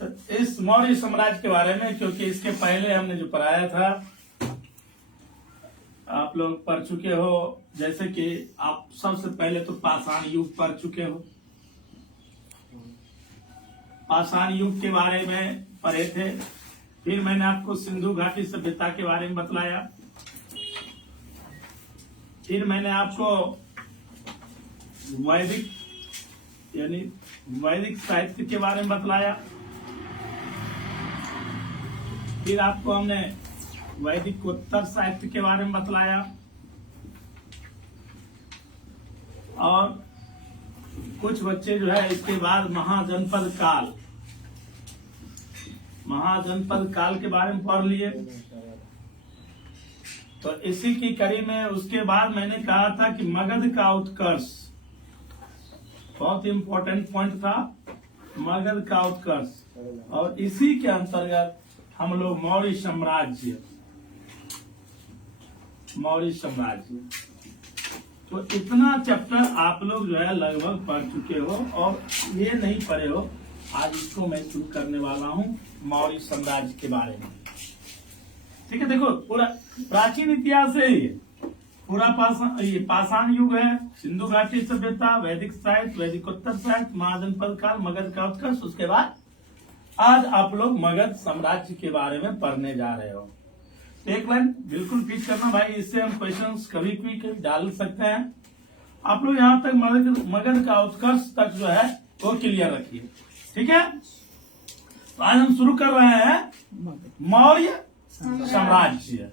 तो इस मौर्य साम्राज्य के बारे में, क्योंकि इसके पहले हमने जो पढ़ाया था आप लोग पढ़ चुके हो, जैसे कि आप सबसे पहले तो पाषाण युग पढ़ चुके हो। पाषाण युग के बारे में पढ़े थे। फिर मैंने आपको सिंधु घाटी सभ्यता के बारे में बतलाया। फिर मैंने आपको वैदिक यानी वैदिक साहित्य के बारे में बतलाया। फिर आपको हमने वैदिक उत्तर साहित्य के बारे में बतलाया। और कुछ बच्चे जो है इसके बाद महाजनपद काल के बारे में पढ़ लिए। तो इसी की कड़ी में उसके बाद मैंने कहा था कि मगध का उत्कर्ष, बहुत इंपॉर्टेंट पॉइंट था, मगध का उत्कर्ष। और इसी के अंतर्गत हम लोग मौर्य साम्राज्य, तो इतना चैप्टर आप लोग जो है लगभग पढ़ चुके हो, और ये नहीं पढ़े हो, आज इसको मैं शुरू करने वाला हूँ मौर्य साम्राज्य के बारे में। ठीक है, देखो पूरा प्राचीन इतिहास है ये, पूरा पाषाण युग है, सिंधु घाटी सभ्यता, वैदिक साहित्य, वैदिक उत्तर साहित्य, महाजनपद काल, मगध का उत्कर्ष। उसके बाद आज आप लोग मगध साम्राज्य के बारे में पढ़ने जा रहे हो। एक लाइन बिल्कुल फिट करना भाई, इससे हम क्वेश्चंस कभी भी डाल सकते हैं। आप लोग यहाँ तक मगध का उत्कर्ष तक जो है वो क्लियर रखिए, ठीक है। तो आज हम शुरू कर रहे हैं मौर्य साम्राज्य।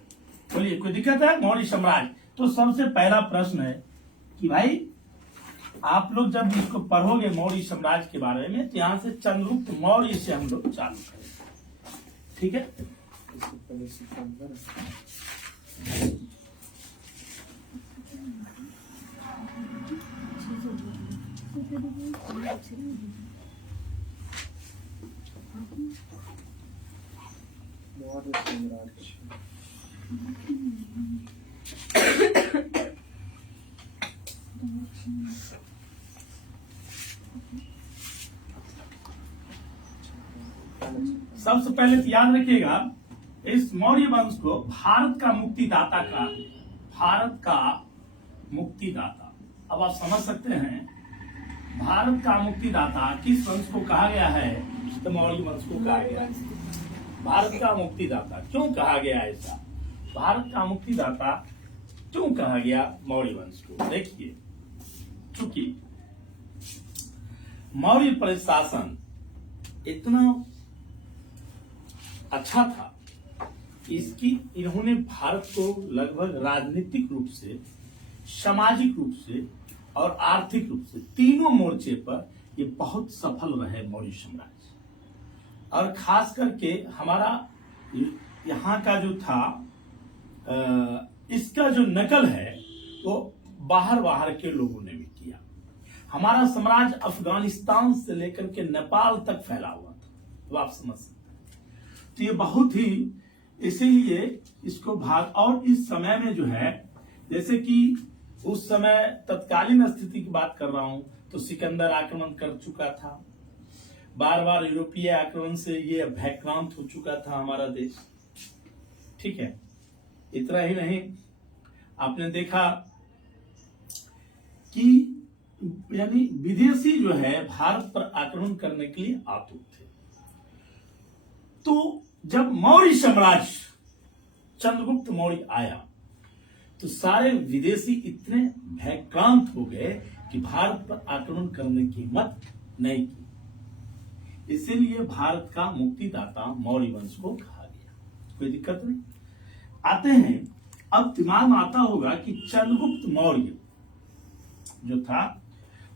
बोलिए, कोई दिक्कत है? मौर्य साम्राज्य। तो सबसे पहला प्रश्न है कि भाई आप लोग जब इसको पढ़ोगे मौर्य साम्राज्य के बारे में, तो यहाँ से चंद्रगुप्त मौर्य से हम लोग चालू करेंगे, ठीक है। सबसे पहले तो याद रखिएगा, इस मौर्य वंश को भारत का मुक्तिदाता, अब आप समझ सकते हैं भारत का मुक्तिदाता किस वंश को कहा गया है? तो मौर्य वंश को कहा गया है। भारत का मुक्तिदाता क्यों कहा गया ऐसा? भारत का मुक्तिदाता क्यों कहा गया मौर्य वंश को? देखिए, चूंकि मौर्य प्रशासन इतना अच्छा था, इन्होंने भारत को लगभग राजनीतिक रूप से, सामाजिक रूप से और आर्थिक रूप से, तीनों मोर्चे पर ये बहुत सफल रहे मौर्य साम्राज्य। और खास करके हमारा यहाँ का जो था, इसका जो नकल है वो बाहर के लोगों ने भी किया। हमारा साम्राज्य अफगानिस्तान से लेकर के नेपाल तक फैला हुआ था, तो आप समझ सकते हैं। तो ये बहुत ही, इसीलिए इसको भाग, और इस समय में जो है, जैसे कि उस समय तत्कालीन स्थिति की बात कर रहा हूं, तो सिकंदर आक्रमण कर चुका था, बार यूरोपीय आक्रमण से ये भयक्रांत हो चुका था हमारा देश, ठीक है। इतना ही नहीं, आपने देखा कि यानी विदेशी जो है भारत पर आक्रमण करने के लिए आतुर थे। तो जब मौर्य साम्राज्य, चंद्रगुप्त मौर्य आया, तो सारे विदेशी इतने भयक्रांत हो गए कि भारत पर आक्रमण करने की हिम्मत नहीं की। इसीलिए भारत का मुक्तिदाता मौर्य वंश को कहा गया। कोई दिक्कत नहीं। आते हैं, अब दिमाग में आता होगा कि चंद्रगुप्त मौर्य जो था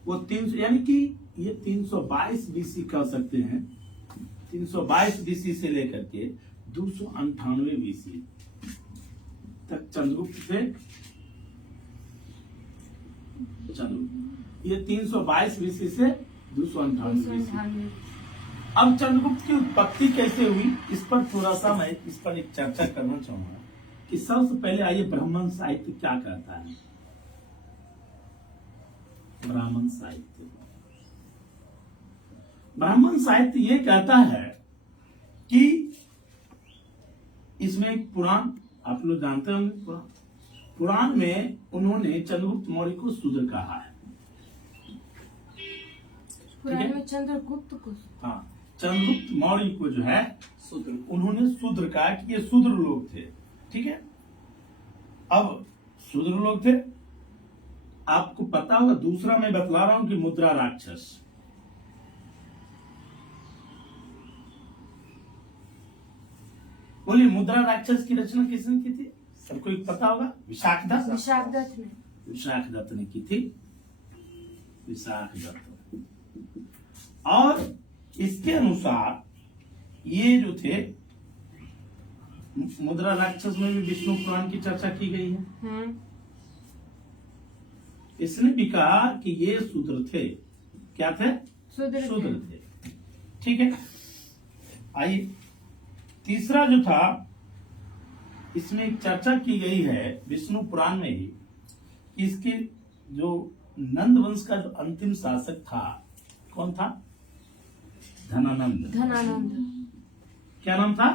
वो 300, यानी कि ये 322 बीसी कह सकते हैं, 322 बीसी से लेकर के 298 बीसी तक चंद्रगुप्त थे। ये 322 बीसी से 298 बीसी। अब चंद्रगुप्त की उत्पत्ति कैसे हुई, इस पर थोड़ा सा मैं इस पर एक चर्चा करना चाहूंगा कि सबसे पहले आइए, ब्राह्मण साहित्य क्या कहता है? ब्राह्मण साहित्य ये कहता है कि इसमें एक पुराण, आप लोग जानते होंगे, पुराण में उन्होंने चंद्रगुप्त मौर्य को शूद्र कहा है। पुराण में चंद्रगुप्त को, हाँ, चंद्रगुप्त मौर्य को जो है शूद्र, उन्होंने शूद्र कहा कि ये शूद्र लोग थे। ठीक है, अब शूद्र लोग थे। आपको पता होगा, दूसरा मैं बतला रहा हूं कि मुद्रा राक्षस, बोलिए मुद्रा राक्षस की रचना किसने की थी? सबको पता होगा, विशाखदत्त। विशाखदत्त ने की थी, विशाखदत्त। और इसके अनुसार ये जो थे, मुद्रा राक्षस में भी विष्णु पुराण की चर्चा की गई है। इसने भी कहा कि ये शूद्र थे। क्या थे? शूद्र थे। ठीक है, आइए तीसरा जो था, इसमें एक चर्चा की गई है विष्णु पुराण में ही, इसके जो नंद वंश का जो अंतिम शासक था, कौन था? धनानंद। क्या नाम था?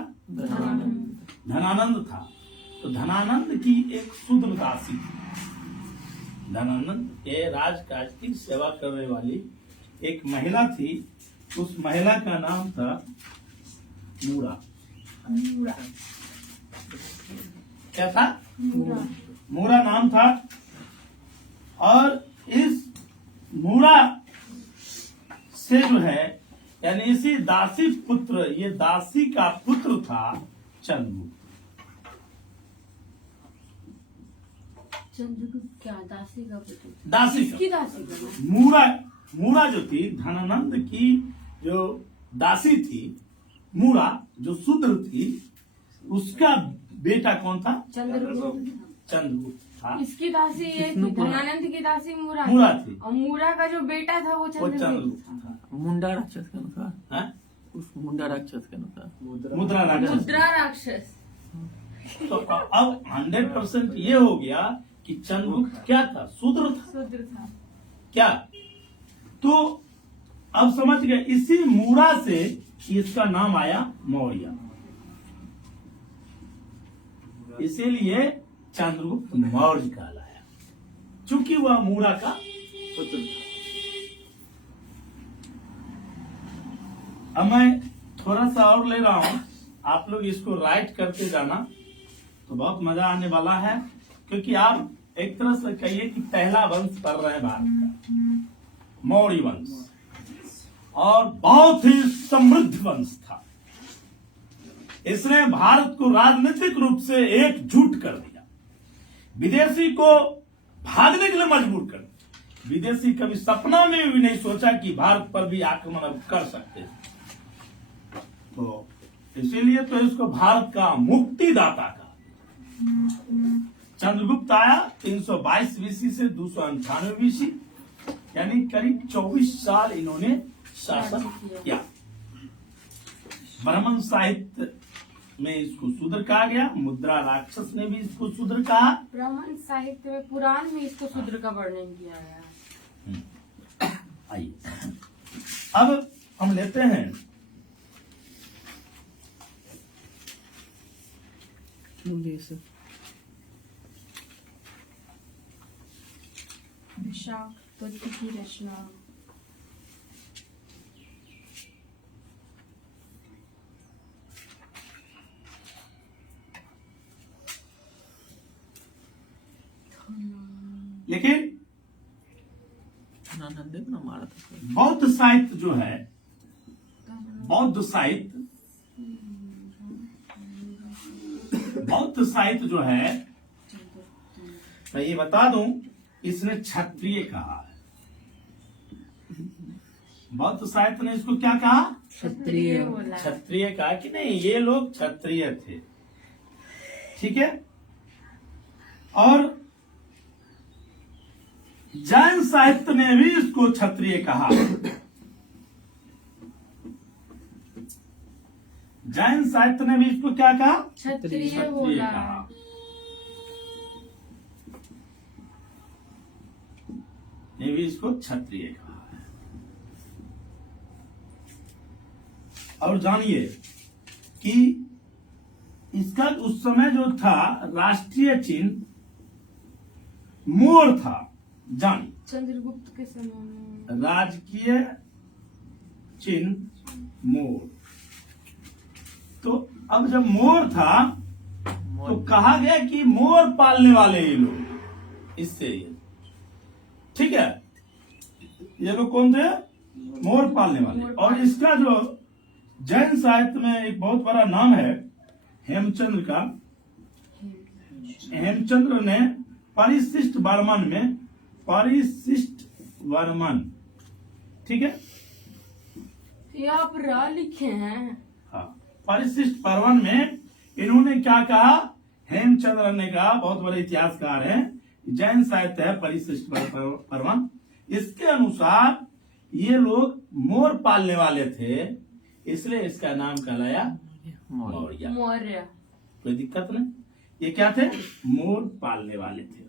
धनानंद था। तो धनानंद की एक शूद्र दासी थी। धनानंद ये राजकाज की सेवा करने वाली एक महिला थी। उस महिला का नाम था मूरा। क्या था? मूरा नाम था। और इस मूरा से जो है, यानी इसी दासी पुत्र, ये दासी का पुत्र था चंद्रगुप्त। चंद्रगुप्त क्या दासी का पुत्र? दासी का मूरा जो थी, धनानंद की जो दासी थी, मूरा जो शूद्र थी, उसका बेटा कौन था? चंद्रगुप्त था। इसकी दासी ये थी, धनानंद की दासी मूरा थी। और मूरा का जो बेटा था वो चंद्रगुप्त था। मुंडा राक्षस के अनुसार, उस मुंडा राक्षस के अनुसार मुद्रा राक्षस। तो अब 100% ये हो गया कि चंद्रगुप्त क्या था? शूद्र था। क्या? तो अब समझ गए, इसी मूरा से इसका नाम आया मौर्य। इसीलिए चंद्रगुप्त मौर्य कहलाया, चूंकि वह मूरा का पुत्र था। अब मैं थोड़ा सा और ले रहा हूं, आप लोग इसको राइट करते जाना तो बहुत मजा आने वाला है, क्योंकि आप एक तरह से कहिए कि पहला वंश पढ़ रहे हैं भारत का, मौर्य वंश, और बहुत ही समृद्ध वंश था। इसने भारत को राजनीतिक रूप से एकजुट कर दिया, विदेशी को भागने के लिए मजबूर कर दिया। विदेशी कभी सपना में भी नहीं सोचा कि भारत पर भी आक्रमण अब कर सकते हैं। तो इसीलिए तो इसको भारत का मुक्तिदाता का। चंद्रगुप्त आया 322 बीसी से 298 बीसी, यानी करीब 24 साल इन्होंने शासन किया। ब्राह्मण साहित्य में इसको शूद्र कहा गया। मुद्रा राक्षस ने भी इसको शूद्र कहा। ब्राह्मण साहित्य में, पुराण में इसको शूद्र का वर्णन किया गया। आइए अब हम लेते हैं विशाखदत्त की रचना। लेकिन धनानंद को मारा था। बौद्ध साहित्य जो है, बौद्ध साहित्य जो है, मैं ये बता दूं, इसने क्षत्रिय कहा है। बौद्ध साहित्य ने इसको क्या कहा? क्षत्रिय कहा कि नहीं, ये लोग क्षत्रिय थे। ठीक है। और जैन साहित्य ने भी इसको क्षत्रिय कहा। जैन साहित्य ने भी इसको क्या कहा? क्षत्रिय कहा। ने भी इसको क्षत्रिय कहा है। और जानिए, कि इसका उस समय जो था राष्ट्रीय चिन्ह मोर था। जान चंद्रगुप्त के समय में राजकीय चिन्ह मोर। तो अब जब मोर था तो कहा गया कि मोर पालने वाले ये लोग, इससे ठीक है, ये लोग कौन थे? मोर पालने वाले। और इसका जो जैन साहित्य में एक बहुत बड़ा नाम है हेमचंद्र का। हेमचंद्र ने परिशिष्ट वर्मन में, परिशिष्ट वर्मन, ठीक है, ये आप रा लिखे हैं। हाँ, परिशिष्ट पर्वन में इन्होंने क्या कहा? हेमचंद्र ने कहा, बहुत बड़े इतिहासकार हैं, जैन साहित्य है परिशिष्ट पर्वन, इसके अनुसार ये लोग मोर पालने वाले थे, इसलिए इसका नाम कहलाया मौर्य। मौर्य। कोई दिक्कत नहीं, ये क्या थे? मोर पालने वाले थे।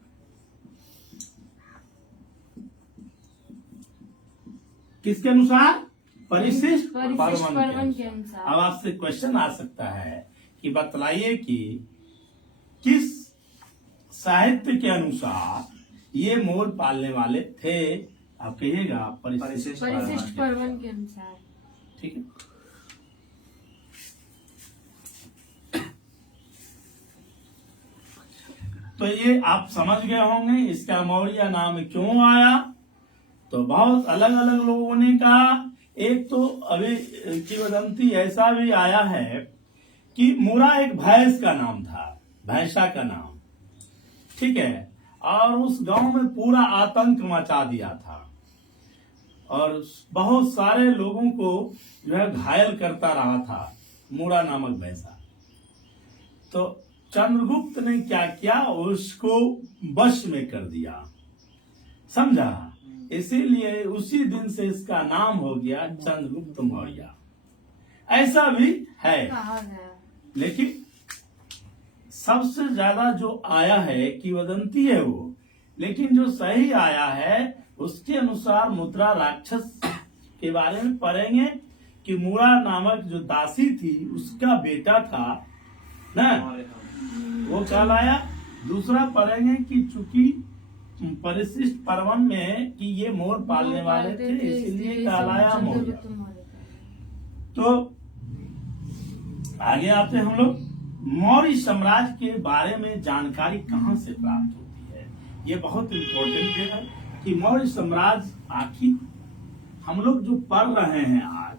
किसके अनुसार? परिशिष्ट पर्वन के अनुसार। अब आपसे क्वेश्चन आ सकता है कि बतलाइए कि किस साहित्य के अनुसार ये मोर पालने वाले थे? आप कहिएगा परिशिष्ट पर्वन के अनुसार। ठीक है। तो ये आप समझ गए होंगे इसका मौर्य नाम क्यों आया। तो बहुत अलग अलग लोगों ने कहा। एक तो अभी किंवदंती ऐसा भी आया है कि मुरा एक भैंस का नाम था, भैंसा का नाम, ठीक है, और उस गांव में पूरा आतंक मचा दिया था और बहुत सारे लोगों को जो है घायल करता रहा था मुरा नामक भैंसा। तो चंद्रगुप्त ने क्या किया? उसको वश में कर दिया, समझा? इसीलिए उसी दिन से इसका नाम हो गया चंद्रगुप्त मौर्य। ऐसा भी है, लेकिन सबसे ज्यादा जो आया है किंवदंती है वो, लेकिन जो सही आया है उसके अनुसार मुद्रा राक्षस के बारे में पढ़ेंगे कि मुरा नामक जो दासी थी उसका बेटा था ना, वो कहलाया। दूसरा पढ़ेंगे कि चूंकि परिशिष्ट पर्वन में कि ये मोर पालने वाले थे इसलिए कहलाया मौर्य। तो आगे आते हम लोग। मौर्य साम्राज्य के बारे में जानकारी कहाँ से प्राप्त होती है? ये बहुत इम्पोर्टेंट है कि मौर्य साम्राज्य आखिर हम लोग जो पढ़ रहे हैं आज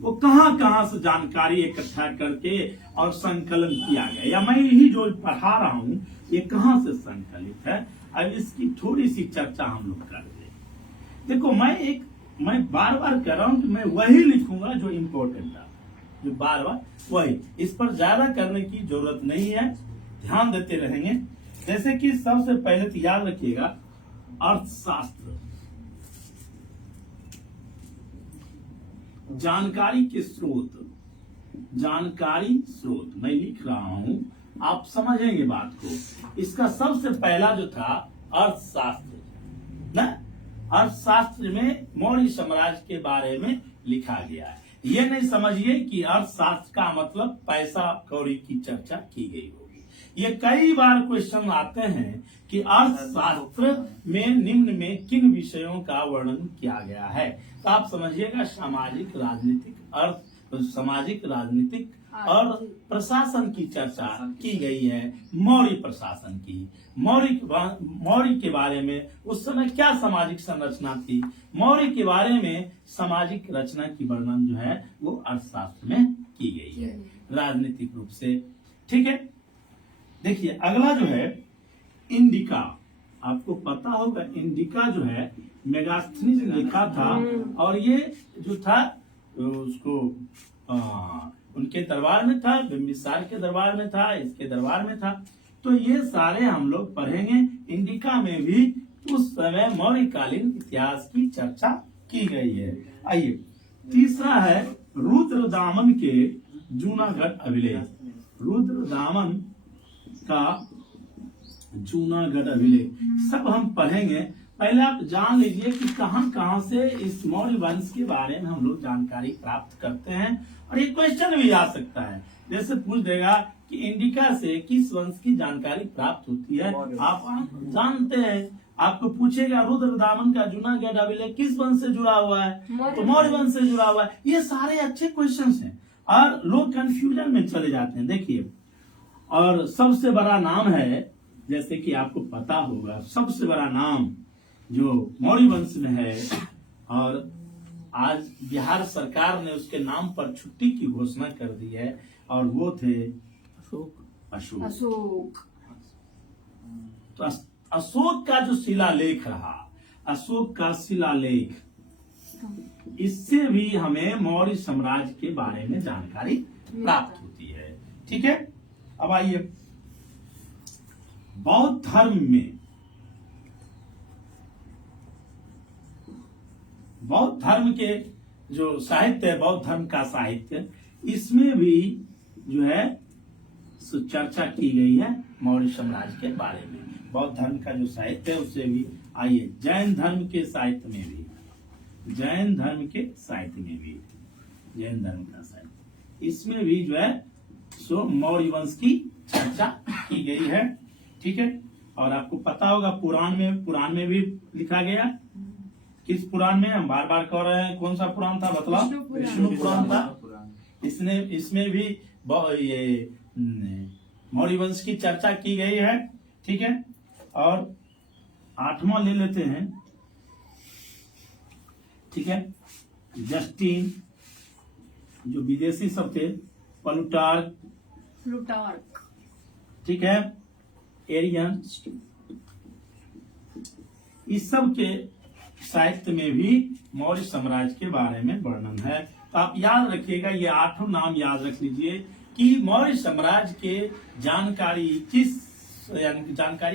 वो कहाँ कहाँ से जानकारी इकट्ठा करके और संकलन किया गया, या मैं यही जो पढ़ा रहा हूँ ये कहाँ से संकलित है। अब इसकी थोड़ी सी चर्चा हम लोग कर रहे। देखो मैं बार बार कह रहा हूँ कि मैं वही लिखूंगा जो इम्पोर्टेंट है, जो बार बार वही, इस पर ज्यादा करने की जरूरत नहीं है, ध्यान देते रहेंगे। जैसे कि सबसे पहले तो याद रखिएगा अर्थशास्त्र, जानकारी के स्रोत, जानकारी स्रोत मैं लिख रहा हूं, आप समझेंगे बात को। इसका सबसे पहला जो था अर्थशास्त्र ना, अर्थशास्त्र में मौर्य साम्राज्य के बारे में लिखा गया है। ये नहीं समझिए कि अर्थशास्त्र का मतलब पैसा कौड़ी की चर्चा की गई होगी। ये कई बार क्वेश्चन आते हैं कि अर्थशास्त्र में निम्न में किन विषयों का वर्णन किया गया है। तो आप समझिएगा सामाजिक राजनीतिक सामाजिक राजनीतिक और प्रशासन की चर्चा की गई है। मौर्य प्रशासन की, मौर्य के बारे में उस समय क्या सामाजिक संरचना थी, मौर्य के बारे में सामाजिक रचना की वर्णन जो है वो अर्थशास्त्र में की गई है राजनीतिक रूप से। ठीक है, देखिए अगला जो है इंडिका, आपको पता होगा इंडिका जो है मेगास्थनीज ने लिखा था, और ये जो था उसको उनके दरबार में था, बिंबिसार के दरबार में था, इसके दरबार में था। तो ये सारे हम लोग पढ़ेंगे। इंडिका में भी उस समय मौर्यकालीन इतिहास की चर्चा की गई है। आइए तीसरा है रुद्रदामन के जूनागढ़ अभिलेख। रुद्रदामन का जूनागढ़ अभिलेख सब हम पढ़ेंगे। पहले आप जान लीजिए कि कहां से इस मौर्य वंश के बारे में हम लोग जानकारी प्राप्त करते हैं। और ये क्वेश्चन भी आ सकता है, जैसे पूछ देगा कि इंडिका से किस वंश की जानकारी प्राप्त होती है। आप जानते हैं, आपको पूछेगा रुद्रदामन का जूनागढ़ अभिलेख किस वंश से जुड़ा हुआ है, तो मौर्य वंश से जुड़ा हुआ है। ये सारे अच्छे क्वेश्चंस हैं और लोग कंफ्यूजन में चले जाते हैं। देखिए, और सबसे बड़ा नाम है, जैसे कि आपको पता होगा, सबसे बड़ा नाम जो मौर्य वंश में है, और आज बिहार सरकार ने उसके नाम पर छुट्टी की घोषणा कर दी है, और वो थे अशोक। तो अशोक का जो शिलालेख रहा, अशोक का शिलालेख, इससे भी हमें मौर्य साम्राज्य के बारे में जानकारी प्राप्त होती है। ठीक है, अब आइए, बौद्ध धर्म में, बौद्ध धर्म के जो साहित्य है, बौद्ध धर्म का साहित्य, इसमें भी जो है चर्चा की गई है मौर्य साम्राज्य के बारे में। बौद्ध धर्म का जो साहित्य है उससे भी। आइए, जैन धर्म के साहित्य में भी, जैन धर्म के साहित्य में भी, जैन धर्म का साहित्य, इसमें भी जो है सो मौर्य वंश की चर्चा की गई है। ठीक है, और आपको पता होगा पुराण में भी लिखा गया। किस पुराण में, हम बार बार कह रहे हैं, कौन सा पुराण था बतलाओ? विष्णु पुराण था। इसमें भी ये मौर्य वंश की चर्चा की गई है। ठीक है, और 8वां ले लेते हैं। ठीक है, जस्टिन, जो विदेशी सब थे, प्लूटार्क, ठीक है, एरियन, इस सब के साहित्य में भी मौर्य साम्राज्य के बारे में वर्णन है। तो आप याद रखिएगा, ये 8 नाम याद रख लीजिए कि मौर्य साम्राज्य के जानकारी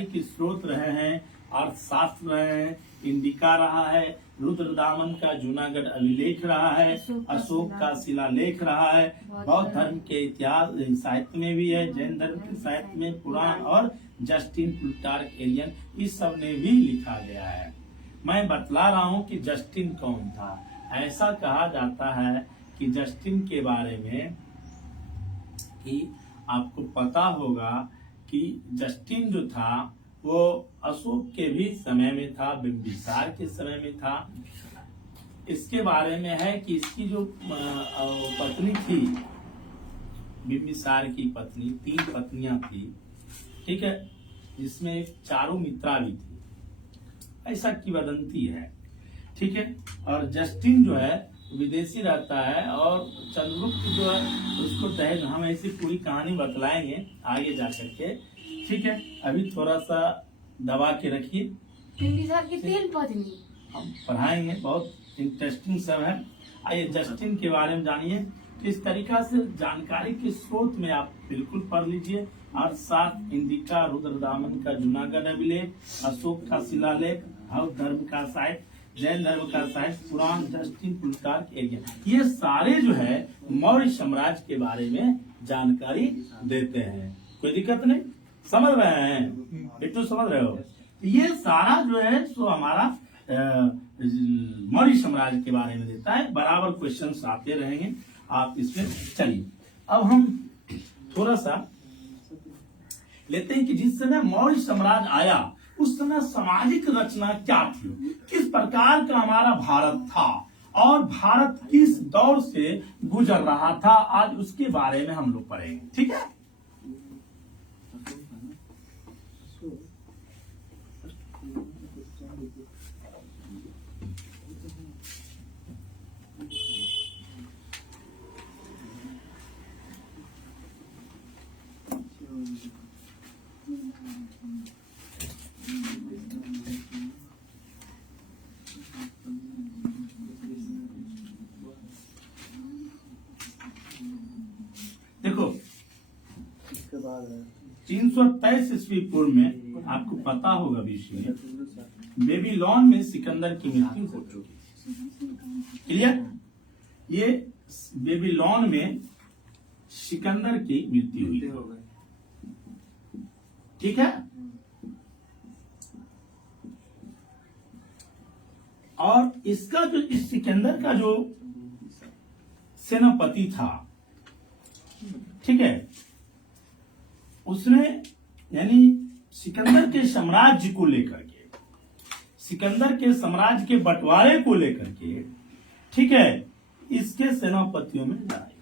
के स्रोत रहे हैं, अर्थशास्त्र रहे हैं, इंडिका रहा है, रुद्रदामन का जूनागढ़ अभिलेख रहा है, अशोक का शिलालेख रहा है, बौद्ध धर्म के इतिहास साहित्य में भी है, जैन धर्म के साहित्य में पुराण, और जस्टिन, प्लूटार्क, एरियन, इस सब ने भी लिखा गया है। मैं बतला रहा हूँ कि जस्टिन कौन था। ऐसा कहा जाता है कि जस्टिन के बारे में कि आपको पता होगा कि जस्टिन जो था वो अशोक के भी समय में था, बिंबिसार के समय में था। इसके बारे में है कि इसकी जो पत्नी थी, बिंबिसार की पत्नी, 3 पत्नियां थी। ठीक है, जिसमें चारुमित्रा भी थी, ऐसा किंवदंती है। ठीक है, और जस्टिन जो है विदेशी रहता है, और चंद्रगुप्त जो है उसको दहेज, हम ऐसी पूरी कहानी बतलाएंगे आगे जा करके। ठीक है, अभी थोड़ा सा दबा के रखिए, की 3 पत्नी हम पढ़ाएंगे, बहुत इंटरेस्टिंग सब है। आइए, जस्टिन के बारे में जानिए। किस तरीका से जानकारी के स्रोत में आप बिल्कुल पढ़ लीजिए। अर्थशास्त्र, इंडिका, रुद्रदामन का जूनागढ़ अभिलेख, अशोक का शिलालेख, बौद्ध धर्म का साहित्य, जैन धर्म का साहित्य, पुराण, जस्टिन, प्लूटार्क, एरियन, ये सारे जो है मौर्य साम्राज्य के बारे में जानकारी देते हैं। कोई दिक्कत नहीं, समझ रहे हैं? बिट्टू समझ रहे हो? ये सारा जो है सो हमारा मौर्य साम्राज्य के बारे में देता है। बराबर क्वेश्चंस आते रहेंगे, आप इसमें चलिए। अब हम थोड़ा सा लेते हैं कि जिस समय मौर्य साम्राज्य आया उस समय सामाजिक रचना क्या थी, किस प्रकार का हमारा भारत था, और भारत किस दौर से गुजर रहा था, आज उसके बारे में हम लोग पढ़ेंगे। ठीक है, देखो 323 ईस्वी पूर्व में आपको पता होगा विषय, बेबीलोन में सिकंदर की मृत्यु हो चुकी। क्लियर? ये बेबीलोन में सिकंदर की मृत्यु हुई। ठीक है, और इसका जो इस सिकंदर का जो सेनापति था, ठीक है, उसने यानी सिकंदर के साम्राज्य को लेकर के, सिकंदर के साम्राज्य के बंटवारे को लेकर के, ठीक है, इसके सेनापतियों में लड़ाई,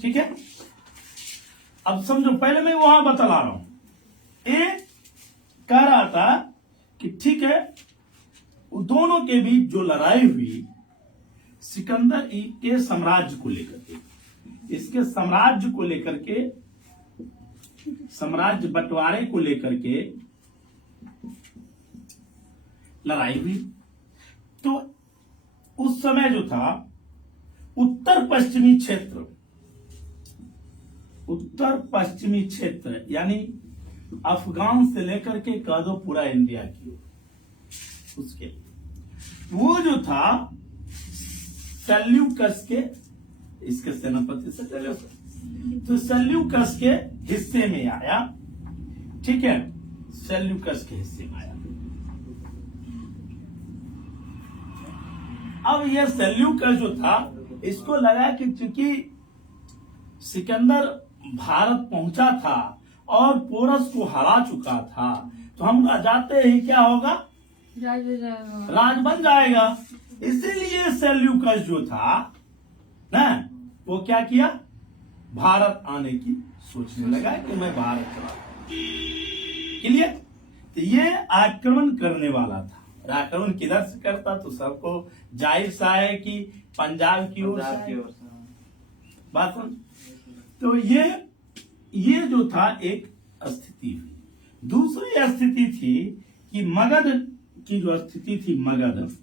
ठीक है। अब समझो, पहले मैं वहां बतला रहा हूं। ए कह रहा था कि ठीक है, दोनों के बीच जो लड़ाई हुई सिकंदर के साम्राज्य को लेकर के, इसके साम्राज्य को लेकर के, साम्राज्य बंटवारे को लेकर के लड़ाई हुई। तो उस समय जो था उत्तर पश्चिमी क्षेत्र, उत्तर पश्चिमी क्षेत्र यानी अफगान से लेकर के कह दो पूरा इंडिया की, उसके वो जो था सेल्यूकस के, इसके सेनापति से तो सेल्यूकस के हिस्से में आया, ठीक है, सेल्यूकस के हिस्से में आया। अब ये सेल्यूकस जो था, इसको लगा कि चूंकि सिकंदर भारत पहुंचा था और पोरस को हरा चुका था, तो हम जाते ही क्या होगा, राज बन जाएगा। इसीलिए सेल्यूकस जो था ना, वो क्या किया, भारत आने की सोचने लगा कि मैं भारत चला। क्लियर? तो ये आक्रमण करने वाला था। आक्रमण किधर से करता, तो सबको जाहिर सा है कि पंजाब की ओर से बात सुन। तो ये जो था एक स्थिति हुई। दूसरी स्थिति थी कि मगध की जो स्थिति थी, मगध,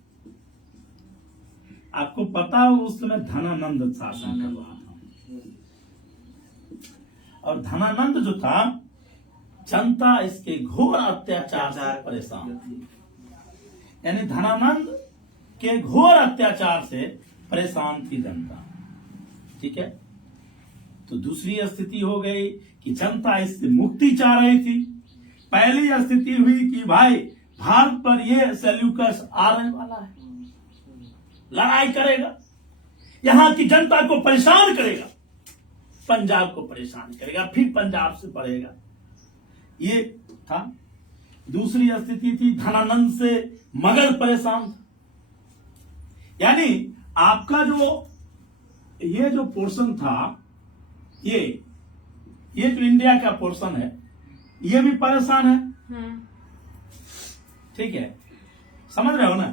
आपको पता हो उस समय धनानंद शासन कर रहा था, और धनानंद जो था, जनता इसके घोर अत्याचार से परेशान थी। यानी धनानंद के घोर अत्याचार से परेशान थी जनता, ठीक है। तो दूसरी स्थिति हो गई कि जनता इससे मुक्ति चाह रही थी। पहली स्थिति हुई कि भाई भारत पर ये सेल्यूकस आने वाला है, लड़ाई करेगा, यहां की जनता को परेशान करेगा, पंजाब को परेशान करेगा, फिर पंजाब से बढ़ेगा, ये था। दूसरी स्थिति थी धनानंद से मगध परेशान था। यानी आपका ये जो पोर्शन था, ये जो इंडिया का पोर्शन है, ये भी परेशान है, ठीक है, समझ रहे हो ना।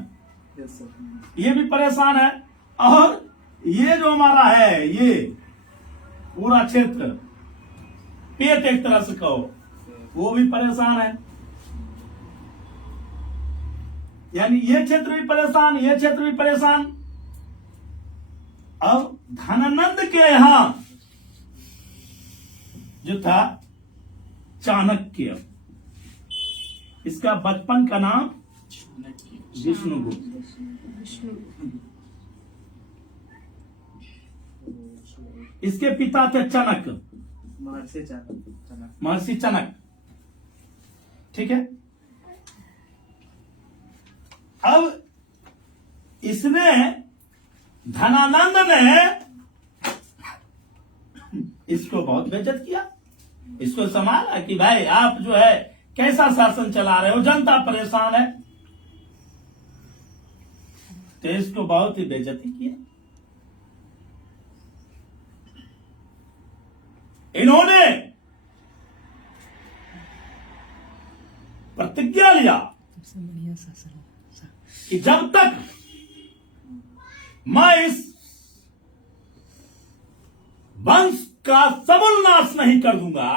ये भी परेशान है, और ये जो हमारा है, ये पूरा क्षेत्र पेट एक तरह से कहो, वो भी परेशान है। यानी ये क्षेत्र भी परेशान, ये क्षेत्र भी परेशान। अब धनानंद के यहां जो था चाणक्य, इसका बचपन का नाम विष्णुगुप्त। इसके पिता थे चाणक्य, महर्षि चाणक्य, ठीक है। अब इसने, धनानंद ने इसको बहुत बेइज्जत किया, इसको संभाला कि भाई आप जो है कैसा शासन चला रहे हो, जनता परेशान है, तो इसको बहुत ही बेइज्जती किया। इन्होंने प्रतिज्ञा लिया कि जब तक मैं इस वंश का समूल नाश नहीं कर दूंगा,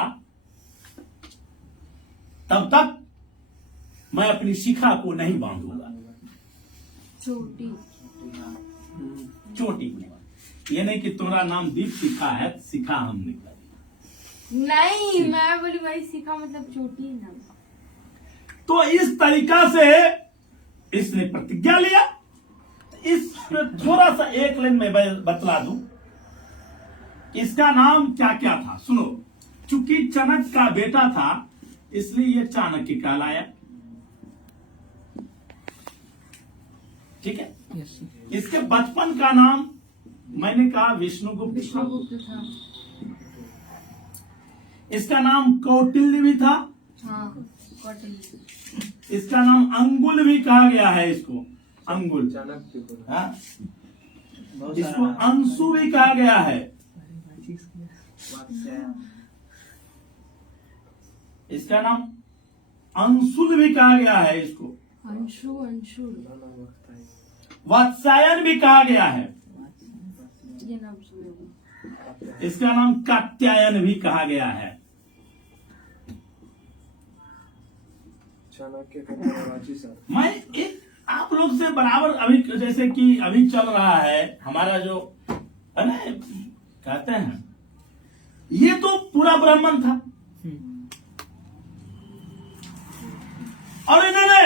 तब तक मैं अपनी शिखा को नहीं बांधूंगा। चोटी ये नहीं कि तुम्हारा नाम दीप शिखा है, शिखा हम निकला नहीं, मैं बोली भाई शिखा मतलब चोटी ना। तो इस तरीका से इसने प्रतिज्ञा लिया। इस थोड़ा सा एक लाइन में बतला दूं, इसका नाम क्या क्या था, सुनो। चूंकि चाणक्य का बेटा था, इसलिए यह चाणक्य कहलाया, ठीक है। यस इसके बचपन का नाम मैंने कहा विष्णुगुप्त था। विष्णुगुप्त था। इसका नाम कौटिल्य भी था। हाँ, कौटिल्य। इसका नाम अंगुल भी कहा गया है। इसको अंगुल, हाँ? इसको अंशु भी कहा गया है। इसका नाम अंशुल भी कहा गया है। इसको अंशुल वात्सायन भी कहा गया है। ये नाम सुने। इसका नाम कात्यायन भी कहा गया है। मैं एक आप लोग से बराबर अभी जैसे कि अभी चल रहा है हमारा जो है ना, कहते हैं ये तो पूरा ब्राह्मण था और इन्होंने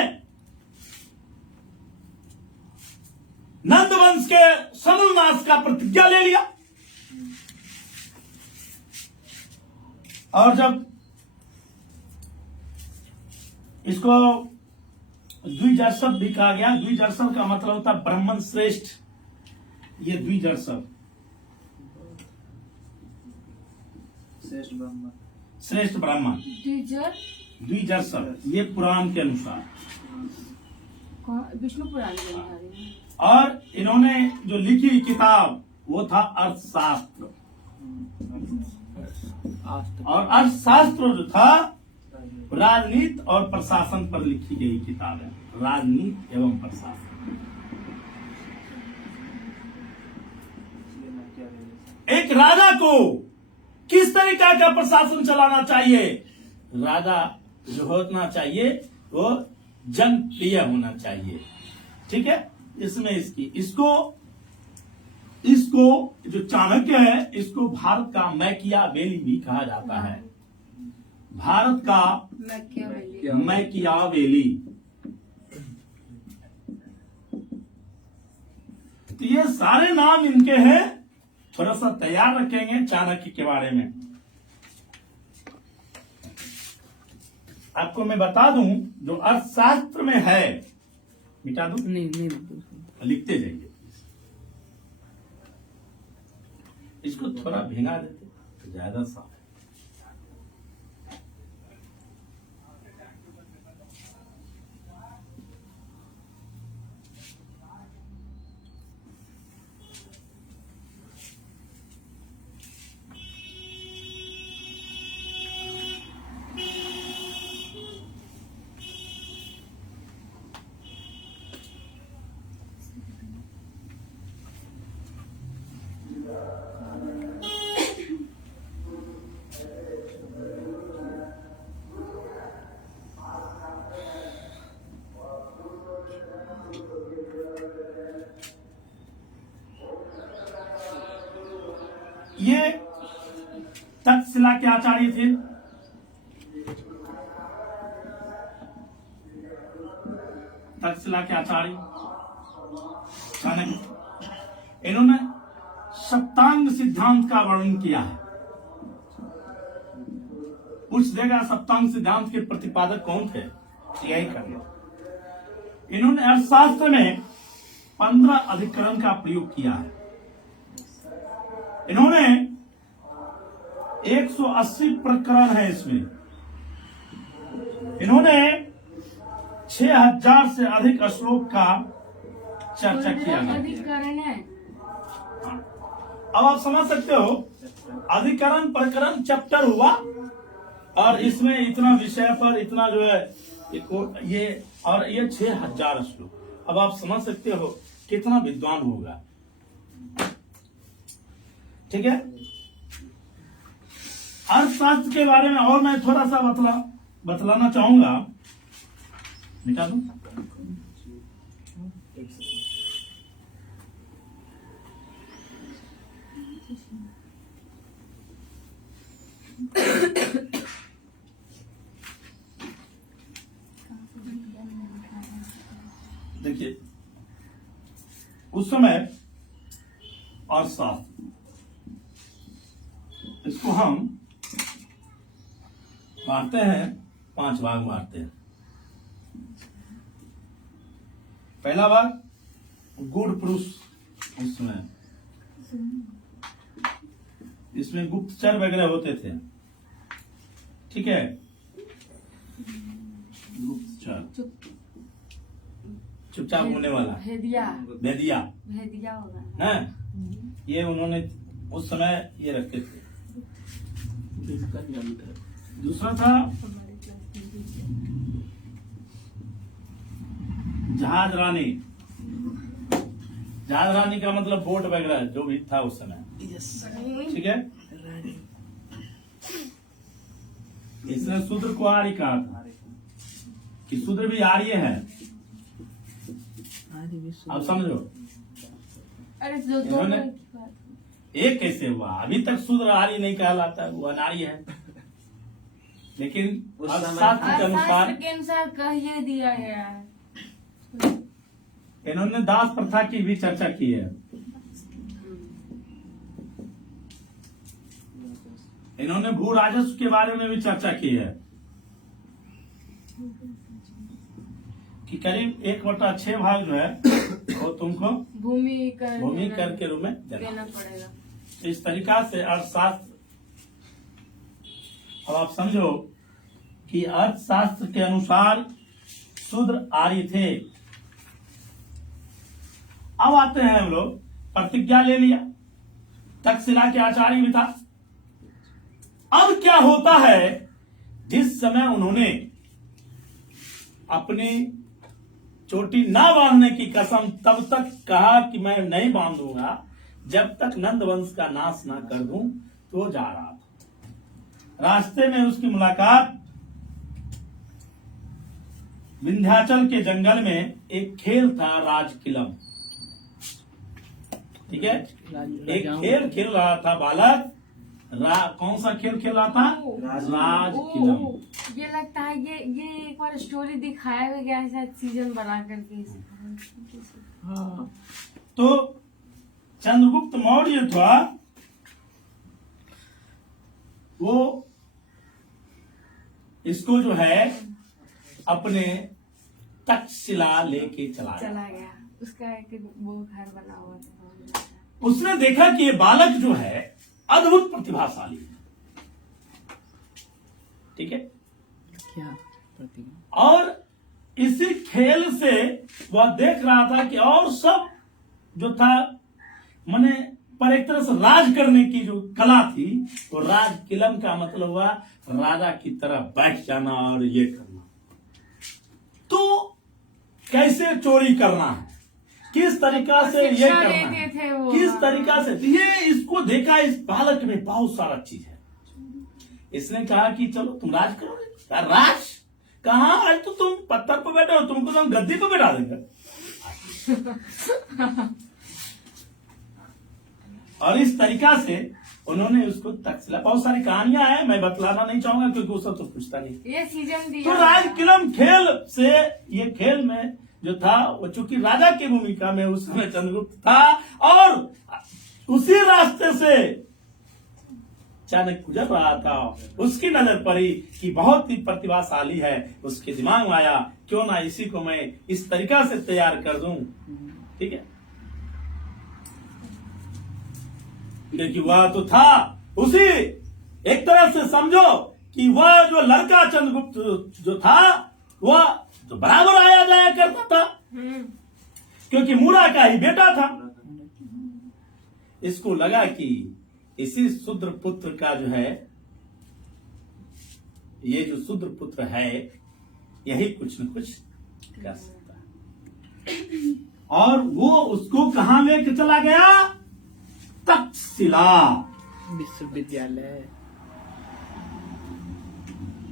नंद वंश के समूल नाश का प्रतिज्ञा ले लिया। और जब इसको द्विजर्षभ भी कहा गया। द्विजर्षभ का मतलब होता है ब्राह्मण श्रेष्ठ। ये द्विजर्षभ श्रेष्ठ ब्राह्मण द्विजर्षभ, ये पुराण के अनुसार, विष्णु पुराण के अनुसार। और इन्होंने जो लिखी किताब वो था अर्थशास्त्र। और अर्थशास्त्र जो था राजनीति और प्रशासन पर लिखी गई किताब है। राजनीति एवं प्रशासन। एक राजा को किस तरीका का प्रशासन चलाना चाहिए, राजा जो होना चाहिए वो जनप्रिय होना चाहिए। ठीक है। इसमें इसको जो चाणक्य है इसको भारत का मैकियावेली भी कहा जाता है। भारत का मैकियावेली। तो ये सारे नाम इनके हैं। थोड़ा सा तैयार रखेंगे चाणक्य के बारे में। आपको मैं बता दूं जो अर्थशास्त्र में है, मिटा दूं? नहीं लिखते जाइए। इसको थोड़ा भिंगा देते तो ज्यादा साफ। ये तक्षशिला के आचार्य थे। तक्षशिला के आचार्य चाणक्य। इन्होंने सप्तांग सिद्धांत का वर्णन किया है। पूछ देगा सप्तांग सिद्धांत के प्रतिपादक कौन थे, यही करना। इन्होंने अर्थशास्त्र में 15 अधिकरण का प्रयोग किया है। इन्होंने 180 प्रकरण है इसमें। इन्होंने 6000 से अधिक श्लोक का चर्चा किया गया। अधिकरण है। अब आप समझ सकते हो, अधिकरण प्रकरण चैप्टर हुआ और इसमें इतना विषय पर इतना जो है ये और ये 6000 श्लोक। अब आप समझ सकते हो कितना विद्वान होगा। ठीक है। अर्थशास्त्र के बारे में और मैं थोड़ा सा बतलाना चाहूंगा। मिटा दूं? देखिए उस समय अर्थशास्त्र, इसको हम बांटते हैं, 5 भाग बांटते हैं। पहला भाग गूढ़ पुरुष उसमें, इसमें गुप्तचर वगैरह होते थे, ठीक है, गुप्तचर, चुपचाप होने वाला, भेदिया भेदिया भेदिया होगा। है, ये उन्होंने उस समय ये रखे थे। इसका ज्ञान था। दूसरा था जहाज रानी। जहाज रानी का मतलब बोट वगैरह जो भी था उस समय, ठीक है। रानी। इसने शूद्र को आर्य कहा था कि शूद्र भी आर्य है। आदि विश्व। अब समझो अरे जो इन्होंने एक कैसे हुआ, अभी तक शूद्र आर्य नहीं कहलाता, वो अनार्य है। लेकिन उस अब समय- शास्त्र के अनुसार शास्त्र के अनुसार कहिए दिया गया है। इन्होंने दास प्रथा की भी चर्चा की है। इन्होंने भू राजस्व के बारे में भी चर्चा की है कि करीब 1/6 भाग जो है वो तुमको भूमि कर के रूप में देना। देना पड़ेगा। इस तरीका से अर्थशास्त्र, अब आप समझो कि अर्थशास्त्र के अनुसार शूद्र आर्य थे। अब आते हैं हम लोग, प्रतिज्ञा ले लिया, तक्षशिला के आचार्य भी था। अब क्या होता है, जिस समय उन्होंने अपनी चोटी ना बांधने की कसम तब तक कहा कि मैं नहीं बांधूंगा जब तक नंद वंश का नाश ना कर दूं, तो जा रहा था। रास्ते में उसकी मुलाकात विंध्याचल के जंगल में एक खेल था, राजकिलम, ठीक है। एक खेल खेल रहा था बालक, कौन सा खेल खेल रहा था, राजकिलम। ये लगता है ये एक बार स्टोरी दिखाया भी गया है शायद, सीजन बना करके। हाँ। तो चंद्रगुप्त मौर्य था, वो इसको जो है अपने तक्षशिला लेके चला गया। उसका एक वो घर बना हुआ था। उसने देखा कि ये बालक जो है अद्भुत प्रतिभाशाली है, ठीक है। क्या प्रतिज्ञा? और इसी खेल से वह देख रहा था कि और सब जो था, माने पर एक तरह से राज करने की जो कला थी, वो राजकिलम का मतलब हुआ राजा की तरह बैठ जाना और ये करना। तो कैसे चोरी करना है, किस तरीका से ये शिक्षा करना लेते है, थे वो। किस तरीका से, ये इसको देखा, इस बालक में बहुत सारा चीज है। इसने कहा कि चलो तुम राज करोगे। कहा, राज कहाँ, आज तो तुम पत्थर पर बैठे हो, तुमको तो हम गद्दी पर बैठा देंगे। और इस तरीका से उन्होंने उसको तक्षशिला, बहुत सारी कहानियां हैं, मैं बतलाना नहीं चाहूंगा क्योंकि वो सब तो पूछता नहीं। ये सीजन दिया तो राजकिलम खेल से, ये खेल में जो था वो चूंकि राजा की भूमिका में उस समय चंद्रगुप्त था, और उसी रास्ते से चाणक्य गुजर रहा था, उसकी नजर पड़ी कि बहुत ही प्रतिभाशाली है। उसके दिमाग में आया क्यों ना इसी को मैं इस तरीका से तैयार कर दूं, ठीक है। क्योंकि वह तो था उसी, एक तरह से समझो कि वह जो लड़का चंद्रगुप्त जो था, वह तो बराबर आया जाया करता था, क्योंकि मूड़ा का ही बेटा था। इसको लगा कि इसी शूद्र पुत्र का जो है, ये जो शूद्र पुत्र है, यही कुछ न कुछ कर सकता है। और वो उसको कहां लेके चला गया, तक्षशिला विश्वविद्यालय।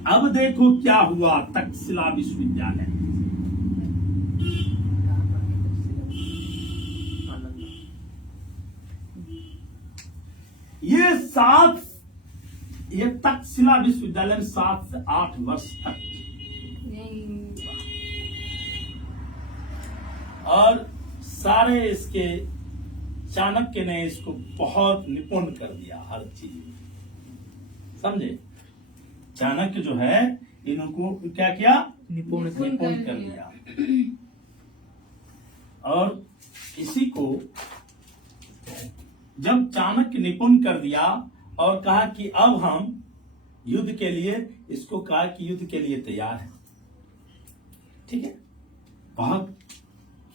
अब देखो क्या हुआ तक्षशिला विश्वविद्यालय। ये तक्षशिला विश्वविद्यालय में 7 से 8 वर्ष तक, और सारे इसके चाणक्य ने इसको बहुत निपुण कर दिया हर चीज में, समझे। चाणक्य जो है इनको क्या किया, निपुण निपुण कर दिया। और इसी को जब चाणक्य निपुण कर दिया और कहा कि अब हम युद्ध के लिए, इसको कहा कि युद्ध के लिए तैयार है, ठीक है। बहुत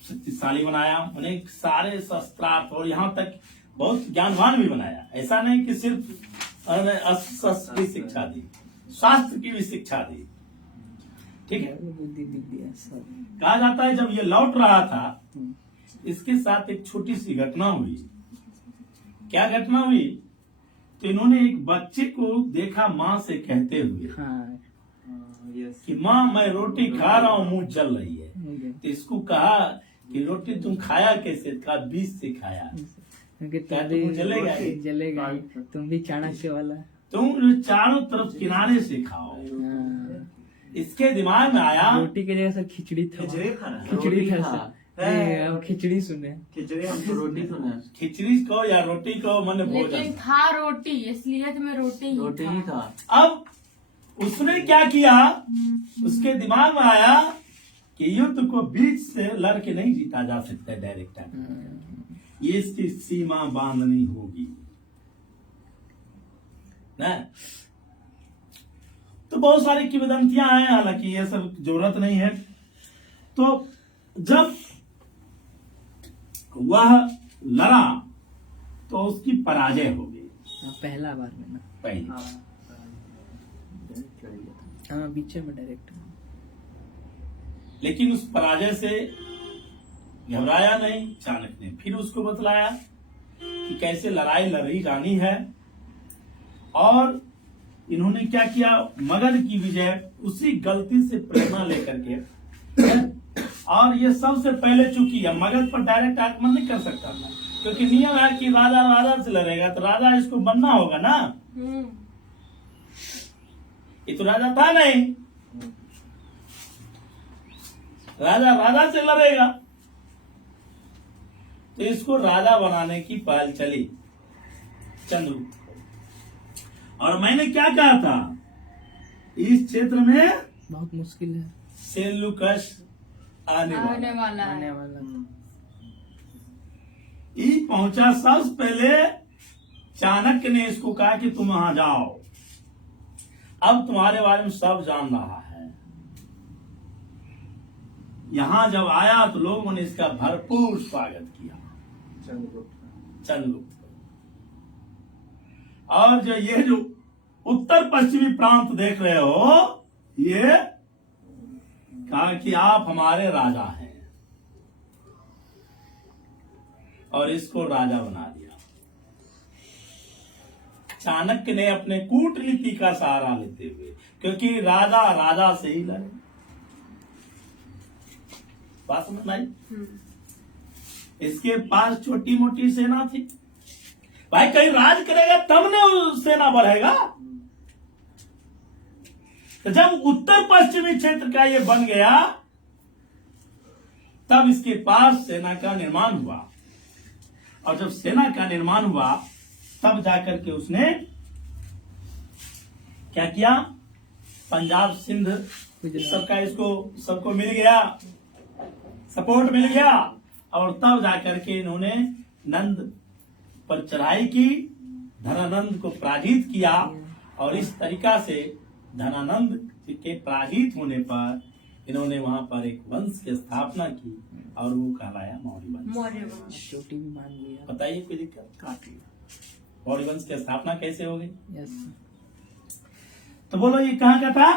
शक्तिशाली बनाया, उन्हें सारे शस्त्रास्त्र और यहाँ तक बहुत ज्ञानवान भी बनाया। ऐसा नहीं कि सिर्फ अस्त्र की शिक्षा दी, शास्त्र की भी शिक्षा दी, ठीक है। कहा जाता है जब ये लौट रहा था, इसके साथ एक छोटी सी घटना हुई। क्या घटना हुई? तो इन्होंने एक बच्चे को देखा माँ से कहते हुए कि माँ मैं रोटी खा रहा हूँ, मुंह जल रही है। तो इसको कहा कि रोटी तुम खाया कैसे? कहा बीज से खाया। जलेगा जलेगा, तुम भी चाणक्य वाला, तुम चारों तरफ किनारे से खाओ। इसके दिमाग में आया रोटी की जगह सब खिचड़ी था, खिचड़ी था। हम खिचड़ी सुने, रोटी सुने, खिचड़ी को या रोटी को मन लेकिन भोजन था रोटी, इसलिए तो मैं रोटी ही था। अब उसने क्या किया, उसके दिमाग में आया कि युद्ध को बीच से लड़के नहीं जीता जा सकता डायरेक्ट, ये इसकी सीमा बांधनी होगी ना। तो बहुत सारी किंवदंतियां हैं, हालांकि ये सब जरूरत नहीं है। तो जब वह लड़ा तो उसकी पराजय हो गई, पहला बार में ना, पहली। हाँ बीच में डायरेक्ट। लेकिन उस पराजय से घबराया नहीं चाणक्य ने, फिर उसको बतलाया कि कैसे लड़ाई लड़ी जानी है। और इन्होंने क्या किया, मगध की विजय उसी गलती से प्रेरणा लेकर के, और ये सबसे पहले चूकी है, मगध पर डायरेक्ट आक्रमण नहीं कर सकता था, क्योंकि नियम है कि राजा राजा से लड़ेगा तो राजा इसको बनना होगा ना। ये तो राजा था नहीं, राजा राजा से लड़ेगा, तो इसको राजा बनाने की पहल चली चंद्रगुप्त। और मैंने क्या कहा था, इस क्षेत्र में बहुत मुश्किल है, सेल्यूकस आने वाला। ये पहुंचा, सबसे पहले चाणक्य ने इसको कहा कि तुम वहां जाओ, अब तुम्हारे बारे में सब जान रहा है। यहां जब आया तो लोगों ने इसका भरपूर स्वागत किया, चंद्रगुप्त। और जो उत्तर पश्चिमी प्रांत देख रहे हो, ये कहा कि आप हमारे राजा हैं, और इसको राजा बना दिया। चाणक्य ने अपने कूटनीति का सहारा लेते हुए, क्योंकि राजा राजा से ही लड़े। बात समझ में आई? इसके पास छोटी मोटी सेना थी, भाई कहीं राज करेगा तब न सेना बढ़ेगा। तो जब उत्तर पश्चिमी क्षेत्र का ये बन गया, तब इसके पास सेना का निर्माण हुआ, और जब सेना का निर्माण हुआ तब जाकर के उसने क्या किया, पंजाब सिंध सबका इसको सबको मिल गया, सपोर्ट मिल गया, और तब जाकर के इन्होंने नंद पर चढ़ाई की, धनानंद को पराजित किया, और इस तरीका से धनानंद के पराजित होने पर इन्होंने वहां पर एक वंश की स्थापना की, और वो कहलाया मौर्य वंश। चोटी भी मान लिया। बताइए कोई दिक्कत? मौर्य वंश की स्थापना कैसे हो गई? तो बोलो ये कहाँ का था?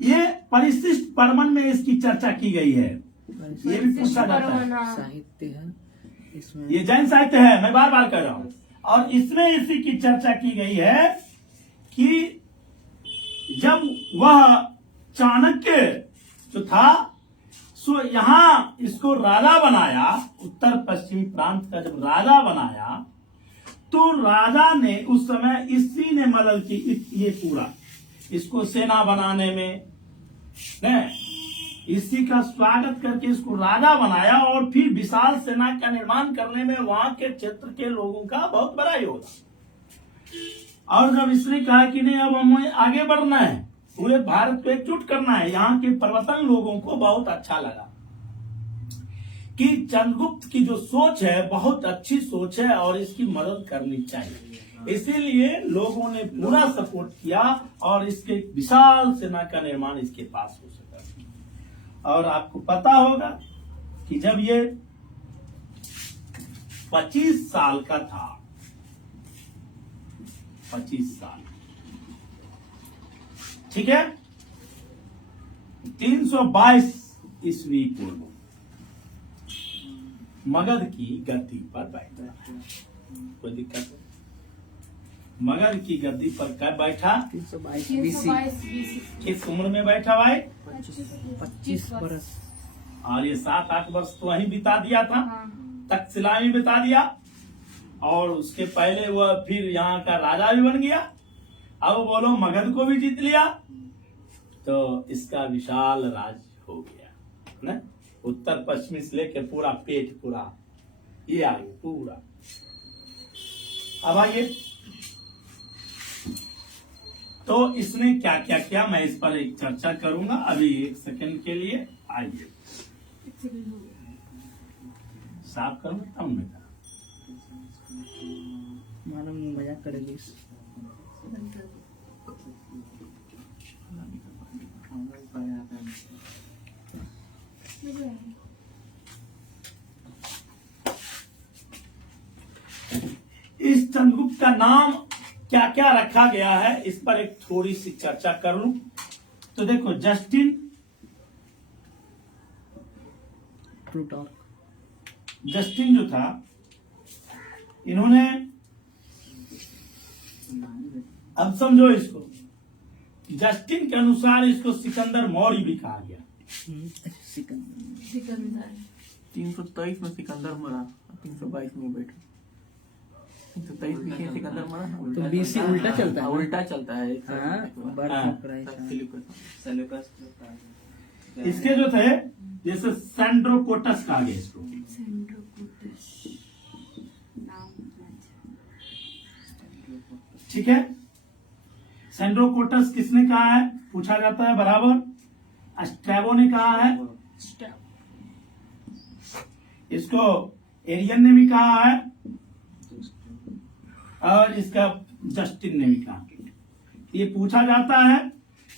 ये परिशिष्ट परमन में इसकी चर्चा की गई है, ये भी पूछा जाता है। साहित्य है इसमें, ये जैन साहित्य है, मैं बार बार कह रहा हूं। और इसमें इसी की चर्चा की गई है कि जब वह चाणक्य जो था, सो यहां इसको राजा बनाया, उत्तर पश्चिमी प्रांत का जब राजा बनाया, तो राजा ने उस समय इसी ने मदद की, ये पूरा इसको सेना बनाने में ने इसी का स्वागत करके इसको राजा बनाया, और फिर विशाल सेना का निर्माण करने में वहां के क्षेत्र के लोगों का बहुत बड़ा योगदान। और जब इसने कहा कि नहीं अब हमें आगे बढ़ना है, पूरे भारत को एकजुट करना है, यहाँ के प्रवतन लोगों को बहुत अच्छा लगा कि चंद्रगुप्त की जो सोच है बहुत अच्छी सोच है और इसकी मदद करनी चाहिए। इसीलिए लोगों ने पूरा सपोर्ट किया और इसके विशाल सेना का निर्माण इसके पास हो सका। और आपको पता होगा कि जब ये 25 साल का था, 25 साल, ठीक है, 322 ईस्वी पूर्व मगध की गद्दी पर बैठा। कोई दिक्कत नहीं। मगध की गद्दी पर कब बैठा? 322 322 किस उम्र में बैठा भाई? 25 बरस। और ये 7-8 वर्ष तो वहीं बिता दिया था, हाँ। तक्षशिला में बिता दिया, और उसके पहले वह फिर यहाँ का राजा भी बन गया। अब बोलो मगध को भी जीत लिया, तो इसका विशाल राज हो गया ना। उत्तर पश्चिमी से लेकर पूरा पेट पूरा ये आ गया पूरा। अब आइए, तो इसने क्या क्या किया मैं इस पर एक चर्चा करूंगा अभी 1 सेकंड के लिए। आइए साफ करूंगा तब मैं मानो मजाक करेगी। इस चंद्रगुप्त का नाम क्या क्या रखा गया है इस पर एक थोड़ी सी चर्चा कर लूं। तो देखो, जस्टिन जो था, इन्होंने, अब समझो इसको, जस्टिन के अनुसार इसको सिकंदर मौर्य भी कहा गया। सिकंदर 323 में सिकंदर मरा, 322 में बैठा। 323 में सिकंदर मरा ना, तो बीसी उल्टा चलता है। उल्टा चलता है। इसके जो थे, जैसे सेंड्रोकोटस कहा गया इसको। ठीक है, सेंड्रोकोटस किसने कहा है पूछा जाता है बराबर। स्ट्रैबो ने कहा है, इसको एरियन ने भी कहा है, और इसका जस्टिन ने भी कहा। ये पूछा जाता है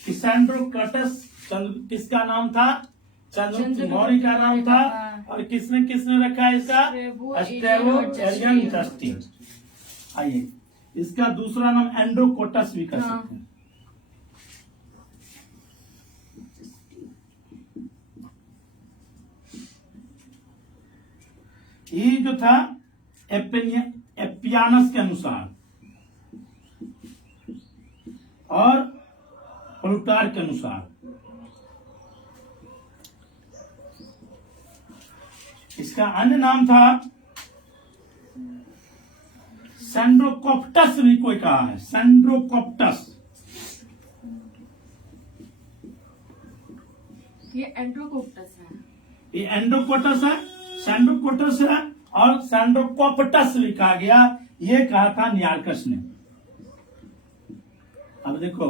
कि सेंड्रोकोटस किसका नाम था? चंद्रगुप्त मौर्य का नाम था। और किसने किसने रखा है इसका? Strabo, Arrian, Justin. आइए, इसका दूसरा नाम एंड्रोकोटस भी कर सकते हैं। ये जो था एपियानस के अनुसार और प्लूटार्क के अनुसार। इसका अन्य नाम था सेंड्रोकोप्टस, भी कोई कहा है सेंड्रोकोप्टस। ये एंड्रोकोप्टस है, ये एंड्रोकोटस है, सेंड्रोकोटस है, और सेंड्रोकोप्टस भी कहा गया। ये कहा था नियार्कस ने। अब देखो,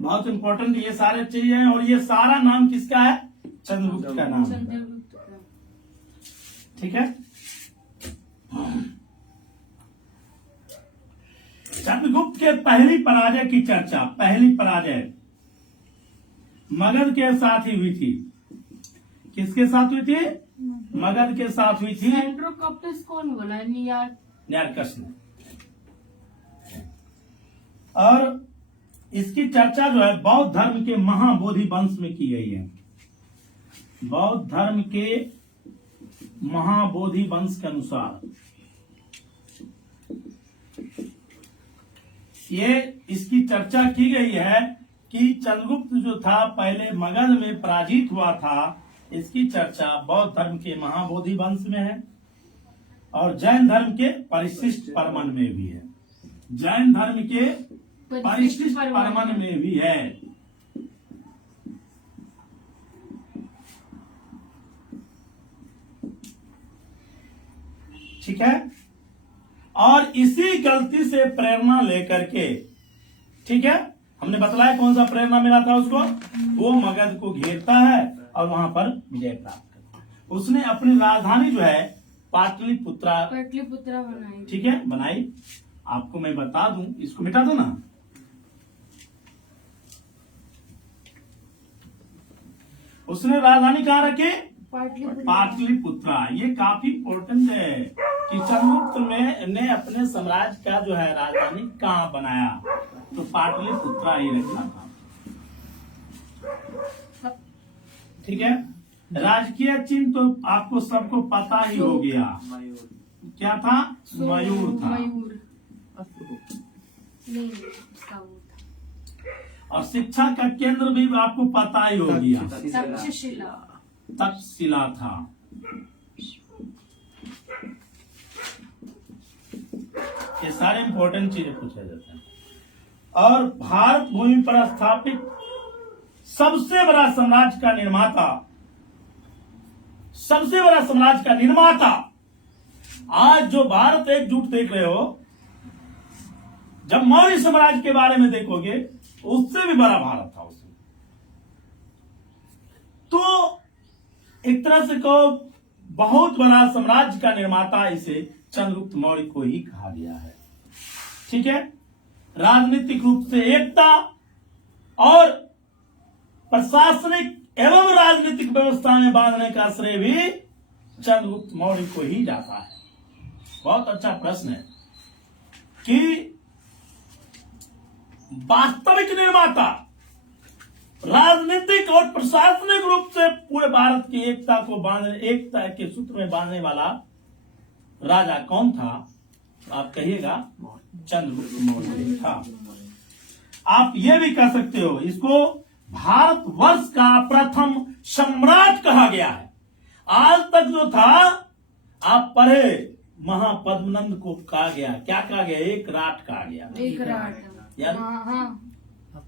बहुत इंपॉर्टेंट ये सारे चीजें हैं, और ये सारा नाम किसका है? चंद्रगुप्त का नाम है। ठीक है, चंद्रगुप्त के पहली पराजय की चर्चा, पहली पराजय मगध के साथ ही हुई थी। किसके साथ हुई थी? मगध के साथ हुई थी। सेंड्रोकोप्टस कौन बोला? नियार्कस ने। और इसकी चर्चा जो है बौद्ध धर्म के महाबोधि वंश में की गई है। बौद्ध धर्म के महाबोधि वंश के अनुसार ये इसकी चर्चा की गई है कि चंद्रगुप्त जो था पहले मगध में पराजित हुआ था। इसकी चर्चा बौद्ध धर्म के महाबोधि वंश में है, और जैन धर्म के परिशिष्ट परमन में भी है। जैन धर्म के परिशिष्ट परमन में भी है। ठीक है, और इसी गलती से प्रेरणा लेकर के, ठीक है, हमने बतलाया कौन सा प्रेरणा मिला था उसको। वो मगध को घेरता है और वहां पर विजय प्राप्त करता उसने अपनी राजधानी जो है पाटलिपुत्रा, पाटलिपुत्रा बनाई। ठीक है, बनाई। आपको मैं बता दूं, इसको मिटा दो ना। उसने राजधानी कहाँ रखी? पाटलिपुत्रा। ये काफी इम्पोर्टेंट है कि चंद्रगुप्त ने अपने साम्राज्य का जो है राजधानी कहाँ बनाया, तो पाटलिपुत्रा ही रखना था। ठीक है। राजकीय चिन्ह तो आपको सबको पता ही हो गया, क्या था? मयूर था। मयूर नहीं, उसका वो था। और शिक्षा का केंद्र भी आपको पता ही हो गया, तक्षशिला। तक्षशिला था। ये सारे इंपॉर्टेंट चीजें पूछे जाते हैं। और भारत भूमि पर स्थापित सबसे बड़ा साम्राज्य का निर्माता, सबसे बड़ा साम्राज्य का निर्माता, आज जो भारत एकजुट देख रहे हो, जब मौर्य साम्राज्य के बारे में देखोगे उससे भी बड़ा भारत था उसमें। तो एक तरह से कहो बहुत बड़ा साम्राज्य का निर्माता इसे चंद्रगुप्त मौर्य को ही कहा गया है। ठीक है। राजनीतिक रूप से एकता और प्रशासनिक एवं राजनीतिक व्यवस्था में बांधने का श्रेय भी चंद्रगुप्त मौर्य को ही जाता है। बहुत अच्छा प्रश्न है कि वास्तविक निर्माता, राजनीतिक और प्रशासनिक रूप से पूरे भारत की एकता को बांधने, एकता के सूत्र में बांधने वाला राजा कौन था? आप कहिएगा चंद्रगुप्त मौर्य था। आप ये भी कह सकते हो इसको भारतवर्ष का प्रथम सम्राट कहा गया है। आज तक जो था आप पढ़े, महापद्मनंद को कहा गया, क्या कहा गया? एक राट कहा गया। एक राट यार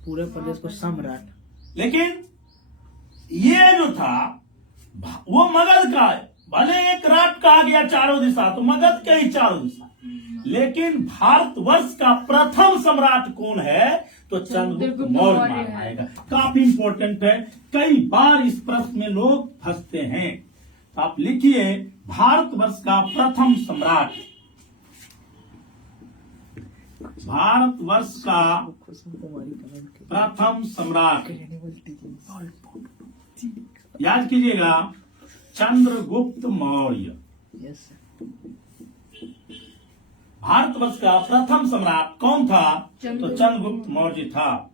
पूरे प्रदेश को सम्राट। लेकिन ये जो था वो मगध का है। भले एक राट कहा गया चारों दिशा, तो मगध के ही चारों दिशा, लेकिन भारतवर्ष का प्रथम सम्राट कौन है? तो चंद्रगुप्त मौर्य माना आएगा। काफी इंपॉर्टेंट है, कई बार इस प्रश्न में लोग फंसते हैं। तो आप लिखिए भारतवर्ष का प्रथम सम्राट, भारतवर्ष का प्रथम सम्राट, याद कीजिएगा चंद्रगुप्त मौर्य। भारतवर्ष का प्रथम सम्राट कौन था? तो चंद्रगुप्त मौर्य था।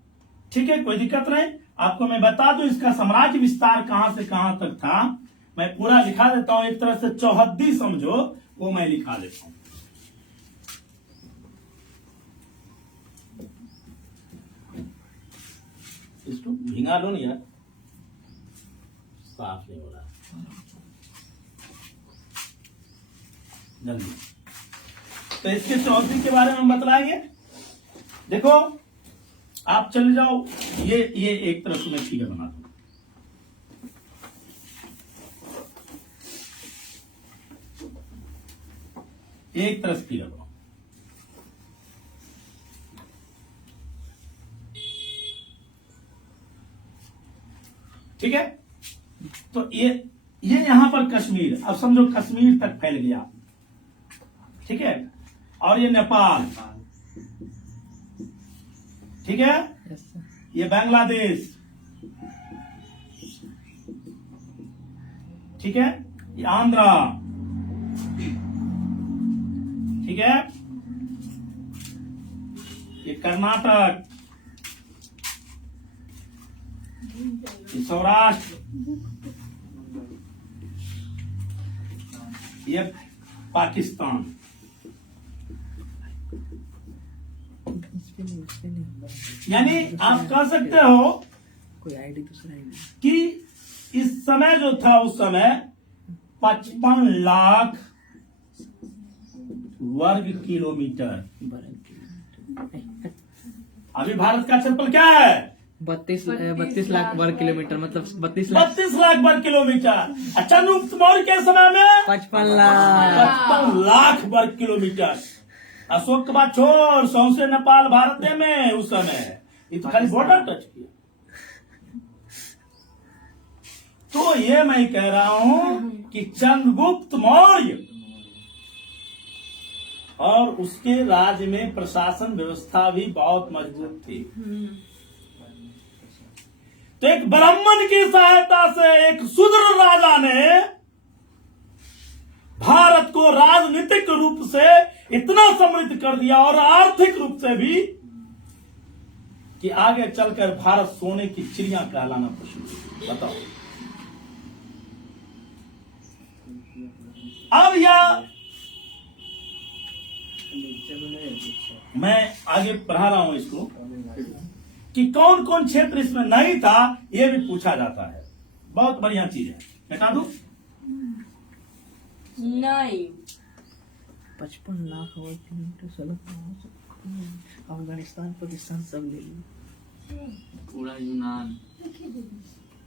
ठीक है, कोई दिक्कत नहीं। आपको मैं बता दूं इसका साम्राज्य विस्तार कहां से कहां तक था। मैं पूरा लिखा देता हूं, एक तरह से चौहद्दी समझो, वो मैं लिखा देता हूं। इसको भिंगा लो नहीं यार, साफ नहीं हो रहा जल्दी। तो इसके चौधरी के बारे में हम बतलाएंगे। देखो आप चले जाओ, ये एक तरफ से मैं फिगर बनाता हूं। एक तरफ फिगर बनाओ। ठीक है। तो ये यहां पर कश्मीर, अब समझो कश्मीर तक फैल गया। ठीक है। और ये नेपाल, ठीक है। ये बांग्लादेश, ठीक है। ये आंध्रा, ठीक है। ये कर्नाटक, ये सौराष्ट्र, ये पाकिस्तान। यानी आप कह सकते हो कोई आईडी दूसरा कि इस समय जो था उस समय 55 लाख वर्ग किलोमीटर। अभी भारत का क्षेत्रफल क्या है? 32 लाख वर्ग किलोमीटर, मतलब 32 लाख वर्ग किलोमीटर। चंद्रगुप्त मौर्य के समय में 55 लाख 55 लाख वर्ग किलोमीटर। अशोक के बाद छोड़, सौंसे नेपाल भारत में उस समय, ये तो खाली बॉर्डर टच किया। तो ये मैं कह रहा हूं कि कि चंद्रगुप्त मौर्य और उसके राज्य में प्रशासन व्यवस्था भी बहुत मजबूत थी। तो एक ब्राह्मण की सहायता से एक शूद्र राजा ने भारत को राजनीतिक रूप से इतना समृद्ध कर दिया और आर्थिक रूप से भी कि आगे चलकर भारत सोने की चिड़िया कहलाना शुरू हुई। बताओ अब यह मैं आगे पढ़ा रहा हूं इसको कि कौन कौन क्षेत्र इसमें नहीं था, यह भी पूछा जाता है। बहुत बढ़िया चीज है, बता दूं। नहीं 55 लाख किलोमीटर अफगानिस्तान पाकिस्तान सब ले लिया, पूरा यूनान,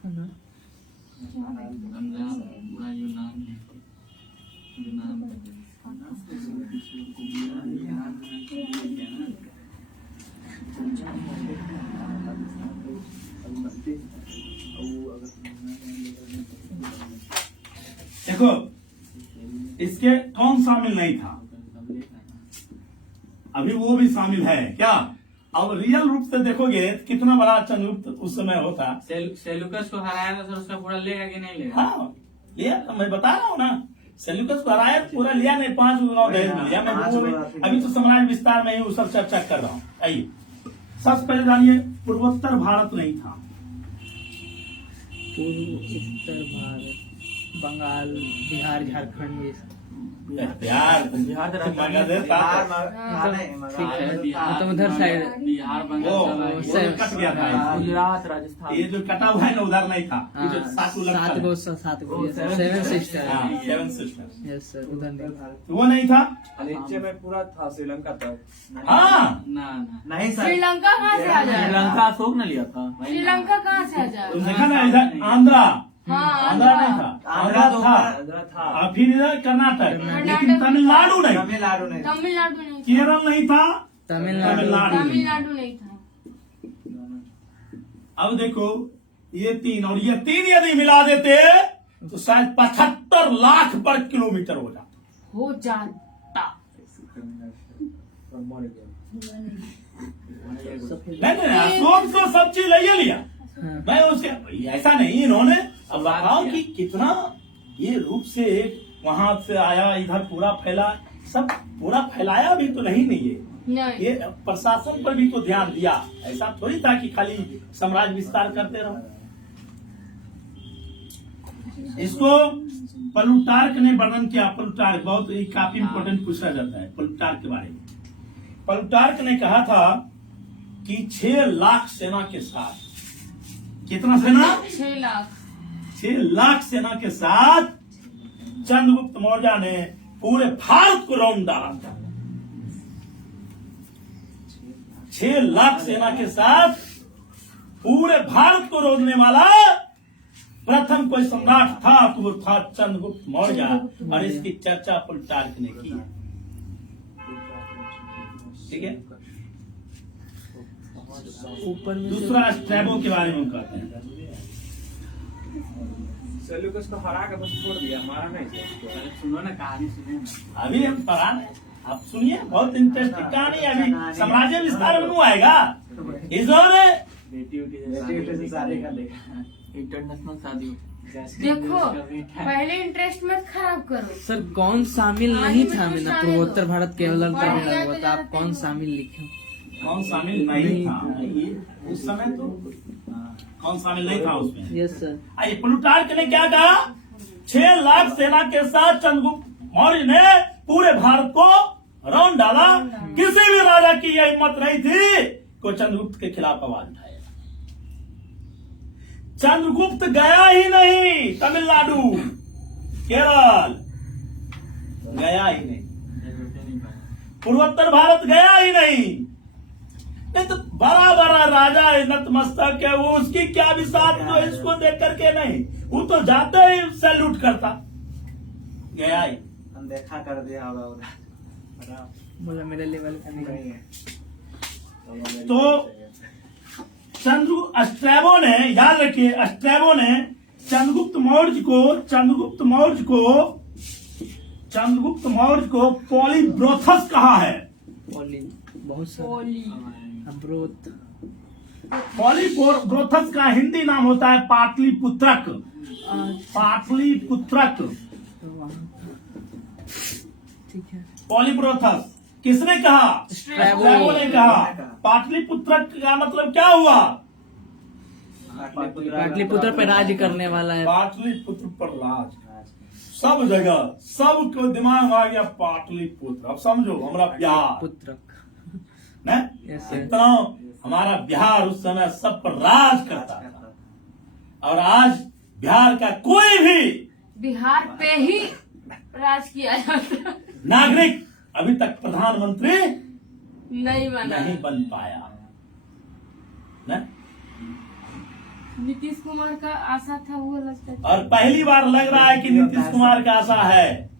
है ना? पूरा यूनान देखो इसके कौन शामिल नहीं था, अभी वो भी शामिल है क्या। अब रियल रूप से देखोगे कितना बड़ा चंद्रगुप्त उस समय होता। सेलुकस को हराया था, सर उसका पूरा लेगा कि नहीं लेगा? हाँ लिया, तो मैं बता रहा हूँ ना, सेल्यूकस को हराया पूरा लिया नहीं, 5 गांव दहेज में लिया। मैं अभी तो साम्राज्य विस्तार में ही वो सब चर्चा कर रहा हूँ। आइए सबसे पहले जानिए पूर्वोत्तर भारत नहीं था। उत्तर भारत, बंगाल, बिहार, झारखंड, ये सब। बिहार ठीक है, तो उधर साइड बिहार, वो बंगाल, कट गया था। गुजरात, राजस्थान, ये जो कटा हुआ है ना उधर नहीं था। ये जो सात सात गो 7 सिस्टर, 7 सिस्टर्स, यस सर, उधर नहीं। वो नहीं था। नीचे में पूरा था श्रीलंका तक। हाँ ना नहीं सर, श्रीलंका कहाँ से आ जाए? श्रीलंका अशोक ने लिया था। श्रीलंका कहाँ से आ जाए? तुम देखा ना इधर आंध्रा, हाँ आंध्रा नहीं था, आंध्रा था आंध्रा था, और फिर इधर कर्नाटक, लेकिन तमिलनाडु नहीं, तमिलनाडु नहीं। तमिलनाडु नहीं था। केरल नहीं था, तमिलनाडु तमिलनाडु नहीं था। अब देखो ये 3 और ये 3 यदि मिला देते तो शायद 75 लाख वर्ग किलोमीटर हो जाता। हो जाता। नहीं अशोक तो सब चीज ले लिया। मैं उसके ऐसा नहीं, इन्होंने अब बताओ कि कितना ये रूप से वहां से आया, इधर पूरा फैला, सब पूरा फैलाया भी तो नहीं है। नहीं ये प्रशासन पर भी तो ध्यान दिया, ऐसा थोड़ी था कि खाली साम्राज्य विस्तार करते रहो। इसको प्लूटार्क ने वर्णन किया। प्लूटार्क बहुत ही काफी इम्पोर्टेंट पूछा जाता है प्लूटार्क के बारे में। प्लूटार्क ने कहा था कि 6 लाख सेना के साथ, कितना सेना? 6 लाख 6 लाख सेना के साथ चंद्रगुप्त मौर्य ने पूरे भारत को रौंद डाला था। 6 लाख सेना के साथ पूरे भारत को रोकने वाला प्रथम कोई सम्राट था तो वो था चंद्रगुप्त मौर्य, और इसकी चर्चा प्लूटार्क ने की। ठीक है। ऊपर में दूसरा स्ट्रैबो के बारे में कहते हैं। सेल्यूकस को हरा के बस छोड़ दिया, मारा नहीं था। अरे सुनो ना, कहानी सुनो ना। अभी हम पढ़ा रहे हैं, आप सुनिए, बहुत इंटरेस्टिंग कहानी है। अभी साम्राज्य विस्तार में आएगा। इन्होंने बेटी से शादी कर लेगा। इंटरनेशनल शादी होती देखो, पहले इंटरेस्ट मत खराब करो। सर कौन शामिल नहीं था में ना, पूर्वोत्तर भारत केवल हुआ था, आप कौन शामिल लिखे? कौन शामिल नहीं था ये उस समय, तो कौन शामिल नहीं था उसमें? Yes sir. आइए प्लूटार्क ने क्या कहा? 6 लाख सेना के साथ चंद्रगुप्त मौर्य ने पूरे भारत को रौंद डाला। किसी भी राजा की यह हिम्मत नहीं थी को चंद्रगुप्त के खिलाफ आवाज उठाएगा। चंद्रगुप्त गया ही नहीं तमिलनाडु, केरल गया ही नहीं, पूर्वोत्तर भारत गया ही नहीं। तो बड़ा बड़ा राजा नतमस्तक है, वो उसकी क्या विशाल तो इसको देख करके नहीं, वो तो जाते ही सैल्यूट करता, गया ही। अनदेखा कर दिया होगा उधर, बोला मेरे लेवल का नहीं है। तो स्ट्रैबो ने, याद रखिए, स्ट्रैबो ने चंद्रगुप्त मौर्य को पॉलीब्रोथस कहा है। बहुत सारे पोली अब्रोथ पॉलीब्रोथस का हिंदी नाम होता है पाटलिपुत्रक। ठीक है। पॉलीब्रोथस किसने कहा? स्ट्रैबो ने कहा। पाटलिपुत्रक का मतलब क्या हुआ? पाटलिपुत्र पर राज करने वाला है। पाटलिपुत्र पर राज। सब जगह सबको दिमाग में आ गया पाटलिपुत्र। अब समझो हमारा बिहार पुत्रक इतना हमारा बिहार उस समय सब पर राज करता था, और आज बिहार का कोई भी बिहार पे ही राज किया जाता नागरिक अभी तक प्रधानमंत्री नहीं बना। नहीं बन पाया न? नीतीश कुमार का आशा था वो लगता है। और पहली बार लग रहा है कि नीतीश कुमार का आशा है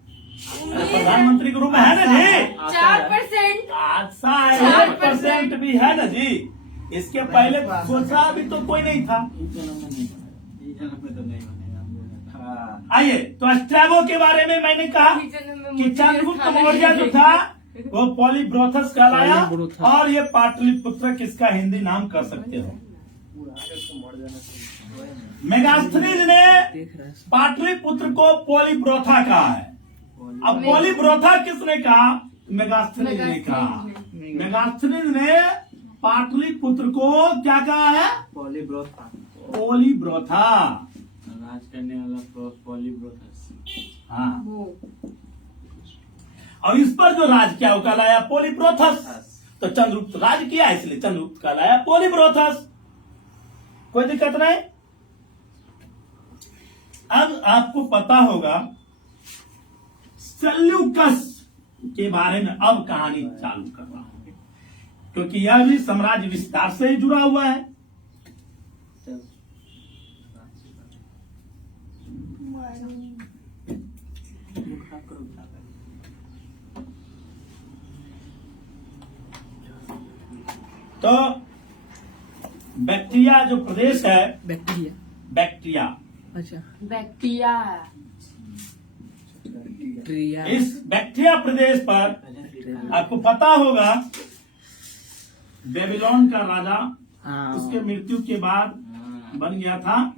प्रधानमंत्री के रूप में, है ना जी? 4% आशा है, 1% भी है ना जी। इसके पहले सोचा भी तो कोई नहीं था। आइए तो स्ट्रैबो के बारे में मैंने कहा कि चंद्रगुप्त मौर्य जो था वो पॉलीब्रोथस कहलाया, और ये पाटलिपुत्र किसका हिंदी नाम कर सकते हो। मेगास्थनीज ने पाटलिपुत्र को पॉलीब्रोथा कहा है। अब पॉलीब्रोथा किसने कहा? मेगास्थनीज ने कहा। मेगास्थनीज ने पाटलिपुत्र को क्या कहा है? पॉलीब्रोथा। राज करने वाला पॉलीब्रोथस। हाँ, वो और इस पर जो राज किया वो कहलाया पॉलीब्रोथस। तो चंद्रगुप्त राज किया इसलिए चंद्रगुप्त कहलाया पॉलीब्रोथस। कोई दिक्कत नहीं। अब आपको पता होगा सेल्यूकस के बारे में अब कहानी चालू कर रहा हूं, क्योंकि यह भी साम्राज्य विस्तार से ही जुड़ा हुआ है। तो बैक्टीरिया जो प्रदेश है, बैक्टीरिया अच्छा बैक्टीरिया ट्रिया इस बैक्टीरिया प्रदेश पर आपको पता होगा बेबीलोन का राजा उसके मृत्यु के बाद बन गया था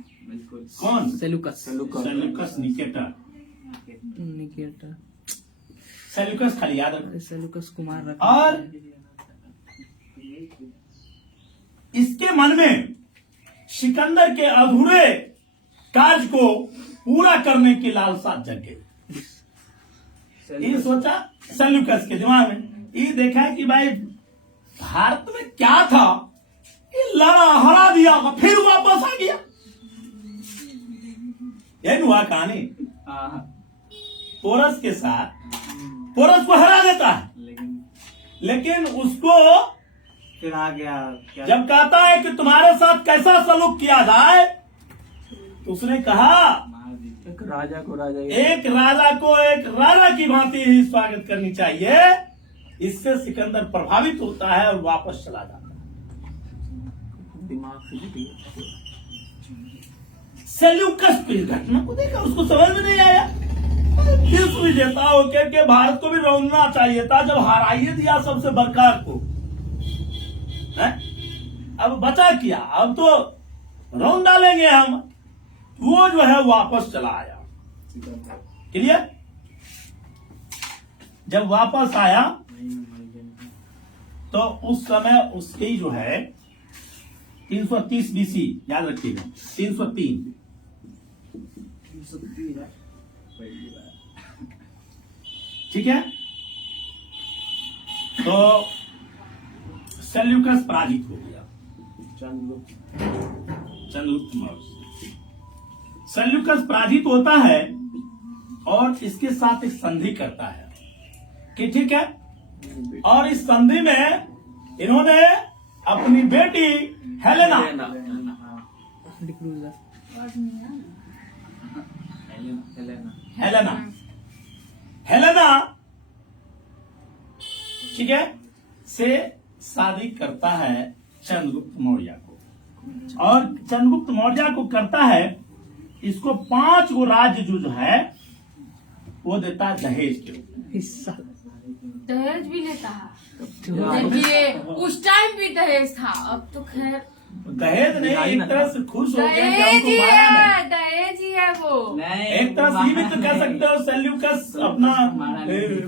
कौन? Seleucus Seleucus Nicator. Nicator Seleucus खाली याद रखो। सेलुकस कुमार रखा और इसके मन में सिकंदर के अधूरे कार्य को पूरा करने की लालसा जग गई। ये सोचा सेल्यूकस के दिमाग में, ये देखा कि भाई भारत में क्या था, ये लड़ा हरा दिया फिर वापस आ गया। यही हुआ कहानी। पोरस के साथ पोरस को हरा देता है, लेकिन उसको फिर आ गया जब कहता है कि तुम्हारे साथ कैसा सलूक किया जाए, तो उसने कहा एक राजा को राजा एक राजा की भांति ही स्वागत करनी चाहिए। इससे सिकंदर प्रभावित होता है और वापस चला जाता है। दिमाग से सेल्यूकस की घटना को देखा, उसको समझ में नहीं आया। विश्व विजेता होकर के भारत को भी रौंदना चाहिए था, जब हराइए दिया सबसे बरकार को। है? अब बचा किया, अब तो रौंद डालेंगे हम। वो जो है वापस चला आया। क्लियर? जब वापस आया तो उस समय उसकी जो है 330 बीसी, याद रखिएगा 303। ठीक है, तो सेल्यूकस पराजित हो गया। चंद्रगुप्त मौर्य सेल्यूकस पराजित होता है और इसके साथ एक संधि करता है कि ठीक है, और इस संधि में इन्होंने अपनी बेटी हेलेना ठीक है से शादी करता है चंद्रगुप्त मौर्य को। और चंद्रगुप्त मौर्य को करता है इसको 5 गो राज्य जो है वो देता है दहेज के रूप में। हिस्सा दहेज भी लेता है। देखिए उस टाइम भी दहेज था, अब तो खैर दहेज नहीं, एक तरह से खुश हो गया कि दहेज हमको ही मारा नहीं। है, दहेज ही है वो। नहीं, एक तरह से ये भी तो कह सकते हो सेल्यूकस अपना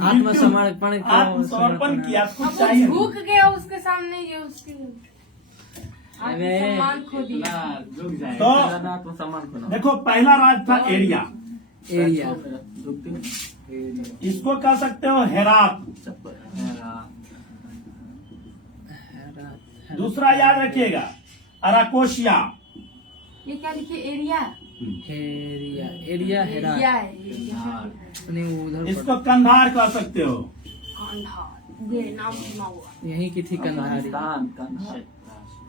आत्मसमर्पण आत्मसमर्पण किया, अब कुछ वो चाहिए झुक गया उसके सामने, ये उसके अरे, सम्मान खो दिया। इतना रुक जाए। तो आत्मसम्मान को देखो पहला राज था एरिया, एरिया इसको कह सकते हो हेरात। दूसरा याद रखिएगा अराकोशिया। ये क्या लिखे, area? Area area Hera area है, एरिया हाँ। नहीं उधर इसको कंधार कह सकते हो। कंधार, ये नाम सुना हुआ। यही की थी कंधारी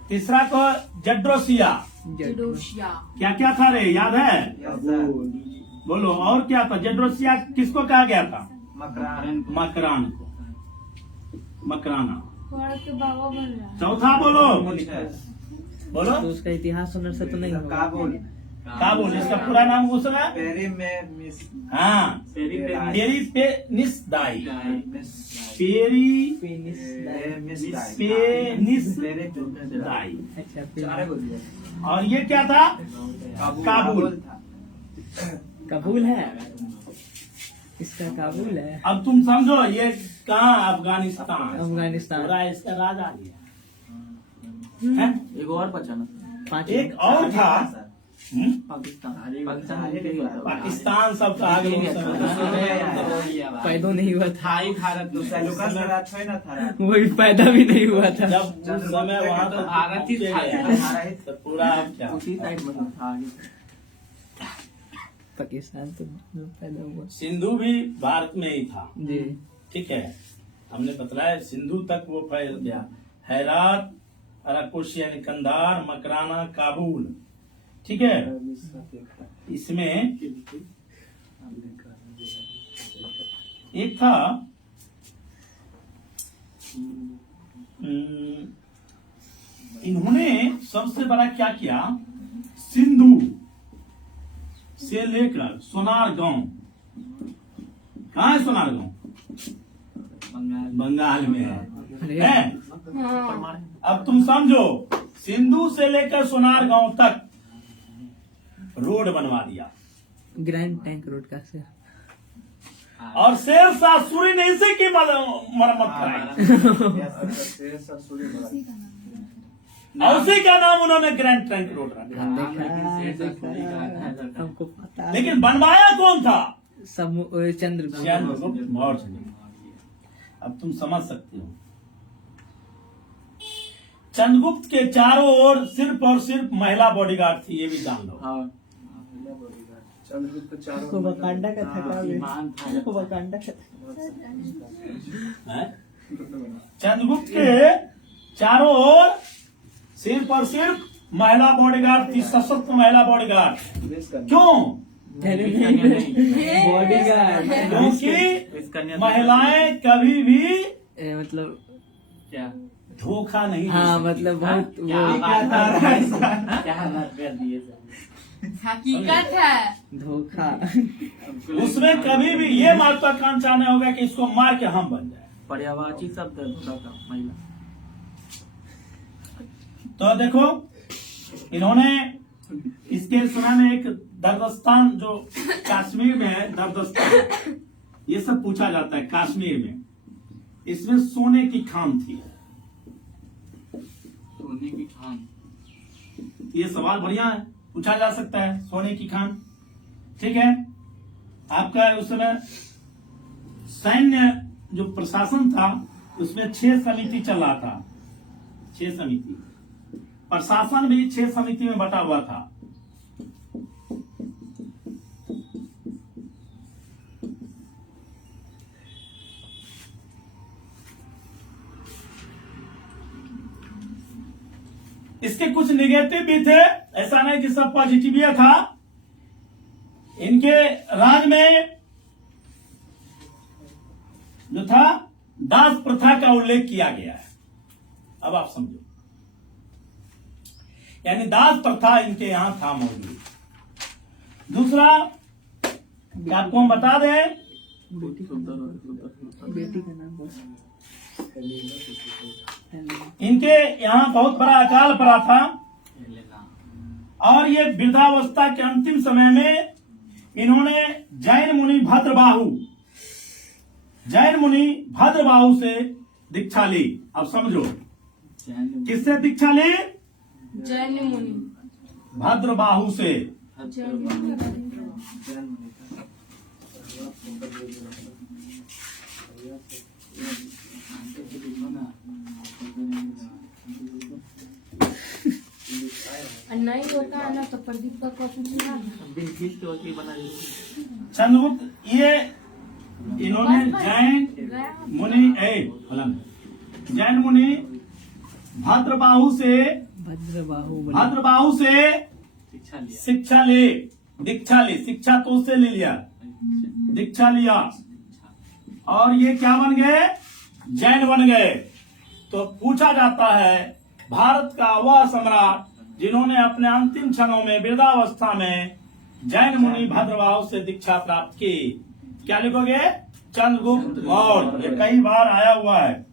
तीसरा को जड्रोसिया। जडोशिया। क्या क्या था रे, याद है? Yes sir. बोलो और क्या था? जड्रोसिया किसको कहा गया था? मकरान। मकरान को, मकराना। पढ़ के बाबा बन रहा है। चौथा बोलो, बोलो। तो उसका इतिहास सुनने से तो नहीं होगा। काबुल। काबुल, इसका पूरा नाम उस समय? पेरी में मिस। हाँ, पेरी पे पेरी पेनिस दाई। मिस। पेरी मिस पेनिस पेरी दाई। अच्छा फिर और ये क्या था? काबुल। था। काबुल है, इसका काबुल है। अब तुम समझो ये कहाँ? अफगानिस्तान। अफगानिस्तान। पूरा इसका राज आ गया है? एक और बचाना, 5 एक और था। पाकिस्तान पाकिस्तान सब तो आगे पैदा नहीं हुआ था, थाई भारत में। सेल्यूकस का राज थोड़ी ना था। वही पैदा भी नहीं हुआ था। जब उस समय वहाँ तो भारत ही था। तो पूरा क्या? उसी साइड में था आगे। पाकिस्तान तो पैदा हुआ सिंधु भी भारत में ही था। जी। ठीक है, हमने बतलाया सिंधु तक वो फैल गया। हैरात, अराकोशिया, कंधार, मकराना, काबुल। ठीक है, इसमें एक था इन्होंने सबसे बड़ा क्या किया? सिंधु से लेकर सोनार गांव। कहाँ है सोनार गांव? बंगाल में है। हाँ। अब तुम समझो, सिंधु से लेकर सोनार गांव तक रोड बनवा दिया। ग्रैंड टैंक रोड का से और शेरशाह सूरी ने इसी की मरम्मत कराई। और उसी का नाम उन्होंने ग्रैंड ट्रंक रोड रखा। हमको पता। लेकिन बनवाया कौन था? चंद्रगुप्त चंद्रगुप्त मौर्य। अब तुम समझ सकते हो, चंद्रगुप्त के चारों ओर सिर्फ और सिर्फ महिला बॉडीगार्ड थी, ये भी जान लो। को वकांडा का था का को वकांडा का हैं? चंद्रगुप्त के चारों ओर सिर्फ और सिर्फ महिला बॉडीगार्ड थी, सशक्त महिला बॉडीगार्ड। क्यों? बॉडीगार्ड, क्योंकि महिलाएं कभी भी मतलब क्या धोखा नहीं दे हाँ सकती। मतलब बहुत क्या वो बात क्या बात कर दिए सर। हकीकत है। धोखा। उसमें कभी भी ये महत्वाकांक्षा नहीं होगा कि इसको मार के हम बन जाए। पर्यावाची शब्द धोखा महिला। तो देखो, इन्होंने इसके सुना में एक दर्दस्तान जो कश्मीर में है, दर्दस्तान, ये सब पूछा जाता है कश्मीर में। इसमें सोने की खान थी। सोने की खान। ये सवाल बढ़िया है, पूछा जा सकता है, सोने की खान। ठीक है, आपका उस समय सैन्य जो प्रशासन था उसमें 6 समिति चल रहा था। 6 समिति, प्रशासन भी 6 समिति में बटा हुआ था। इसके कुछ निगेटिव भी थे, ऐसा नहीं कि सब पॉजिटिव था। इनके राज में जो था दास प्रथा का उल्लेख किया गया है। अब आप समझो, यानी दास प्रथा इनके यहां था मौजूद। दूसरा आपको हम बता दें, बेटी का नाम बस इनके यहाँ बहुत बड़ा अकाल पड़ा था और ये वृद्धावस्था के अंतिम समय में इन्होंने जैन मुनि भद्रबाहु से दीक्षा ली। अब समझो, किससे दीक्षा ली? जैन मुनि। भद्रबाहु से। नहीं होता है ना तो प्रदीप का कुछ ना। बिन फीस के वकील बना देते। चंद्रगुप्त ये इन्होंने जैन मुनि भद्रबाहु से शिक्षा ले, दीक्षा ली। शिक्षा तो उससे ले लिया, दीक्षा लिया और ये क्या बन गए? जैन बन गए। तो पूछा जाता है, भारत का वह सम्राट जिन्होंने अपने अंतिम क्षणों में वृद्धावस्था में जैन मुनि भद्रबाहु से दीक्षा प्राप्त की, क्या लिखोगे? चंद्रगुप्त मौर्य। ये कई बार आया हुआ है।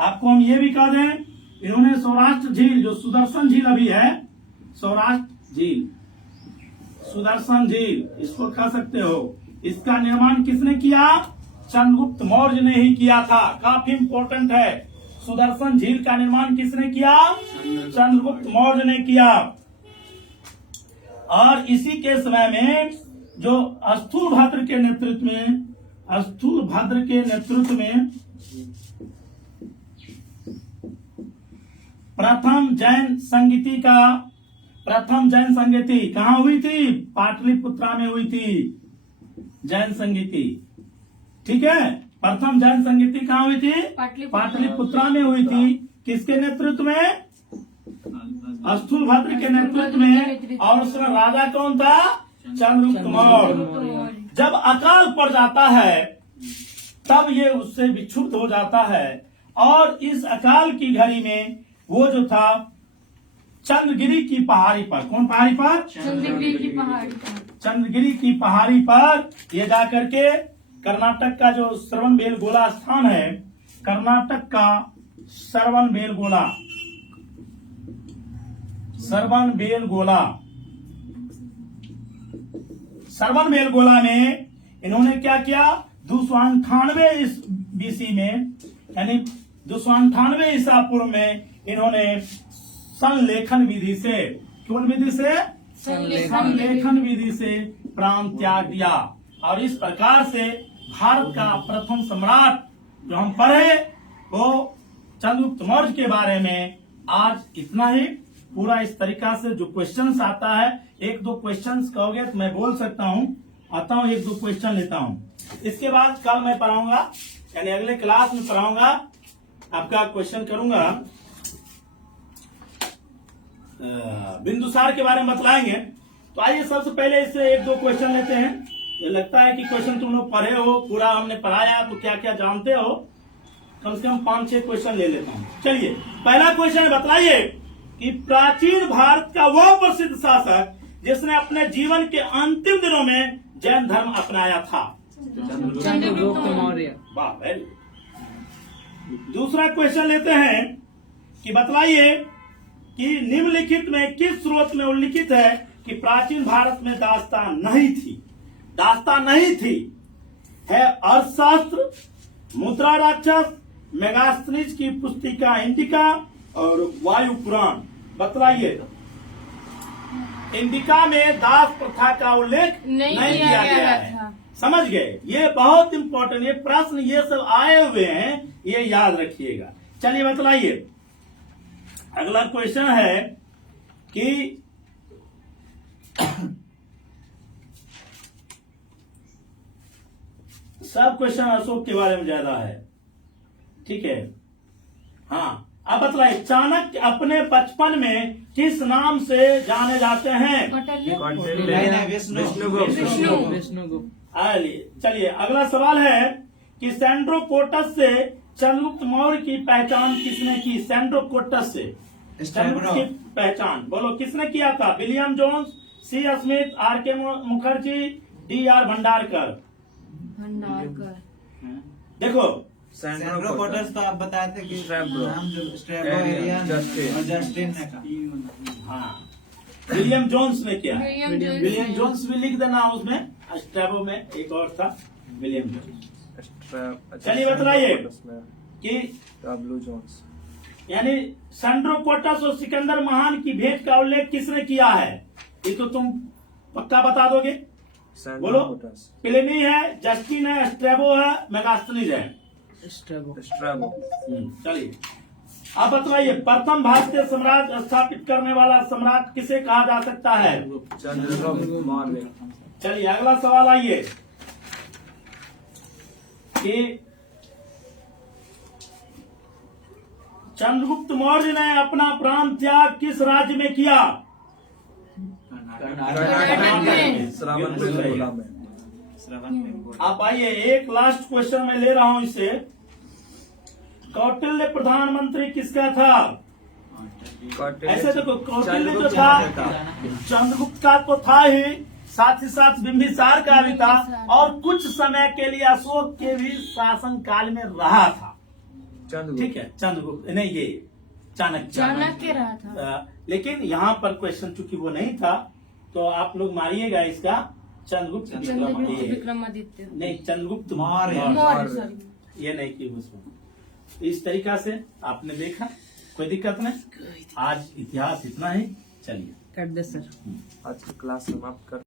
आपको हम ये भी कह दें, इन्होंने सौराष्ट्र झील, जो सुदर्शन झील अभी है, सौराष्ट्र झील, सुदर्शन झील इसको कह सकते हो, इसका निर्माण किसने किया? चंद्रगुप्त मौर्य ने ही किया था। काफी इम्पोर्टेंट है। सुदर्शन झील का निर्माण किसने किया? चंद्रगुप्त मौर्य ने किया। और इसी के समय में जो स्थूलभद्र के नेतृत्व में प्रथम जैन संगीति कहाँ हुई थी? पाटलिपुत्रा में हुई थी जैन संगीति। ठीक है, प्रथम जैन संगीति कहाँ हुई थी? पाटलिपुत्रा में हुई थी। किसके नेतृत्व में? स्थूलभद्र के नेतृत्व में। और उसमें राजा कौन था? चंद्रगुप्त मौर्य। जब अकाल पड़ जाता है तब ये उससे विक्षुब्ध हो जाता है और इस अकाल की घड़ी में वो जो था चंद्रगिरी की पहाड़ी पर, कौन पहाड़ी पर? चंद्रगिरी की पहाड़ी पर। चंद्रगिरी की पहाड़ी पर ये जाकर के कर्नाटक का जो श्रवणबेलगोला स्थान है, कर्नाटक का श्रवणबेलगोला में इन्होंने क्या किया? 298 BC में, यानी 298 ईसा पूर्व में इन्होंने संलेखन विधि से, कौन विधि से? संलेखन विधि से प्राण त्याग दिया। और इस प्रकार से भारत का प्रथम सम्राट जो हम पढ़े वो चंद्रगुप्त मौर्य के बारे में आज इतना ही। पूरा इस तरीका से जो क्वेश्चंस आता है, एक दो क्वेश्चंस कहोगे तो मैं बोल सकता हूँ, आता हूँ, एक दो क्वेश्चन लेता हूँ। इसके बाद कल मैं पढ़ाऊंगा, यानी अगले क्लास में पढ़ाऊंगा, आपका क्वेश्चन करूंगा, बिंदुसार के बारे में बतलाएंगे। तो आइए सबसे पहले इससे एक दो क्वेश्चन लेते हैं। ये लगता है कि क्वेश्चन तुम लोग पढ़े हो, पूरा हमने पढ़ाया तो क्या क्या जानते हो, कम से कम 5-6 क्वेश्चन ले लेता हूँ। चलिए, पहला क्वेश्चन बताइए कि प्राचीन भारत का वह प्रसिद्ध शासक जिसने अपने जीवन के अंतिम दिनों में जैन धर्म अपनाया था? चंद्रगुप्त मौर्य। वाह, वेरी गुड। दूसरा क्वेश्चन लेते हैं कि बतलाइए कि निम्नलिखित में किस स्रोत में उल्लिखित है कि प्राचीन भारत में दास्तान नहीं थी? दास्तान नहीं थी है अर्थशास्त्र, मुद्रा राक्षस, मेगास्थनीज की पुस्तिका इंडिका और वायु पुराण। बतलाइए, इंडिका में दास प्रथा का उल्लेख नहीं किया गया है। समझ गए? ये बहुत इंपॉर्टेंट, ये प्रश्न ये सब आए हुए हैं, ये याद रखिएगा। चलिए बतलाइए, अगला क्वेश्चन है कि सब क्वेश्चन अशोक के बारे में ज्यादा है, ठीक है? हाँ, अब बतलाइए, चाणक्य अपने बचपन में किस नाम से जाने जाते हैं? विष्णुगुप्त। चलिए, अगला सवाल है कि सेंड्रोकोटस से चंद्रगुप्त मौर्य की पहचान किसने की? सेंड्रोकोटस से चंद्रगुप्त की पहचान बोलो, किसने किया था? William Jones, C Smith, R K Mukherjee, D R Bhandarkar. Bhandarkar. देखो सैंड्रो पोर्टस तो आप बताए थे कि स्ट्रैबो। नाम जो स्ट्रैबो एरियन जस्टिन। और जस्टिन ने कहा। हाँ, विलियम जोन्स ने किया। विलियम विलियम जोन्स भी लिख देना उसमें। स्ट्रैबो में एक और था विलियम जोन्स। चलिए बतलाइए कि डब्ल्यू जोन्स। यानी सैंड्रो पोर्टस और सिकंदर महान की भेंट का उल्लेख किसने किया है? ये तो तुम पक्का बता दोगे। बोलो। प्लिनी है, जस्टिन है, स्ट्रैबो है, मेगास्थनीज है। स्ट्रैबो। चलिए आप बतलाइए, प्रथम भारतीय साम्राज्य स्थापित करने वाला सम्राट किसे कहा जा सकता है? चंद्रगुप्त मौर्य। चलिए अगला सवाल आइए कि चंद्रगुप्त मौर्य ने अपना प्राण त्याग किस राज्य में किया? कर्नाटक में। श्रावण बिल्कुल सही है। बेंगोला में। श्रवण बेंगोल। आप आइए, एक लास्ट क्वेश्चन मैं ले रहा हूं इसे। कौटिल्य प्रधानमंत्री किसका था? ऐसे देखो, कौटिल्य जो था चंद्रगुप्त का तो था ही, साथ ही साथ बिंबिसार का भी था, और कुछ समय के लिए अशोक के भी शासन काल में रहा था। ठीक है, चंद्रगुप्त नहीं, ये चाणक्य रहा था। लेकिन यहाँ पर क्वेश्चन चूंकि वो नहीं था, तो आप लोग मारिएगा इसका चंद्रगुप्त चंद्रगुप्त ये विक्रमादित्य। नहीं, चंद्रगुप्त मौर्य। मौर्य, सॉरी। ये नहीं की उसमें। इस तरीका से आपने देखा, कोई दिक्कत नहीं। आज इतिहास इतना ही। चलिए आज की क्लास समाप्त कर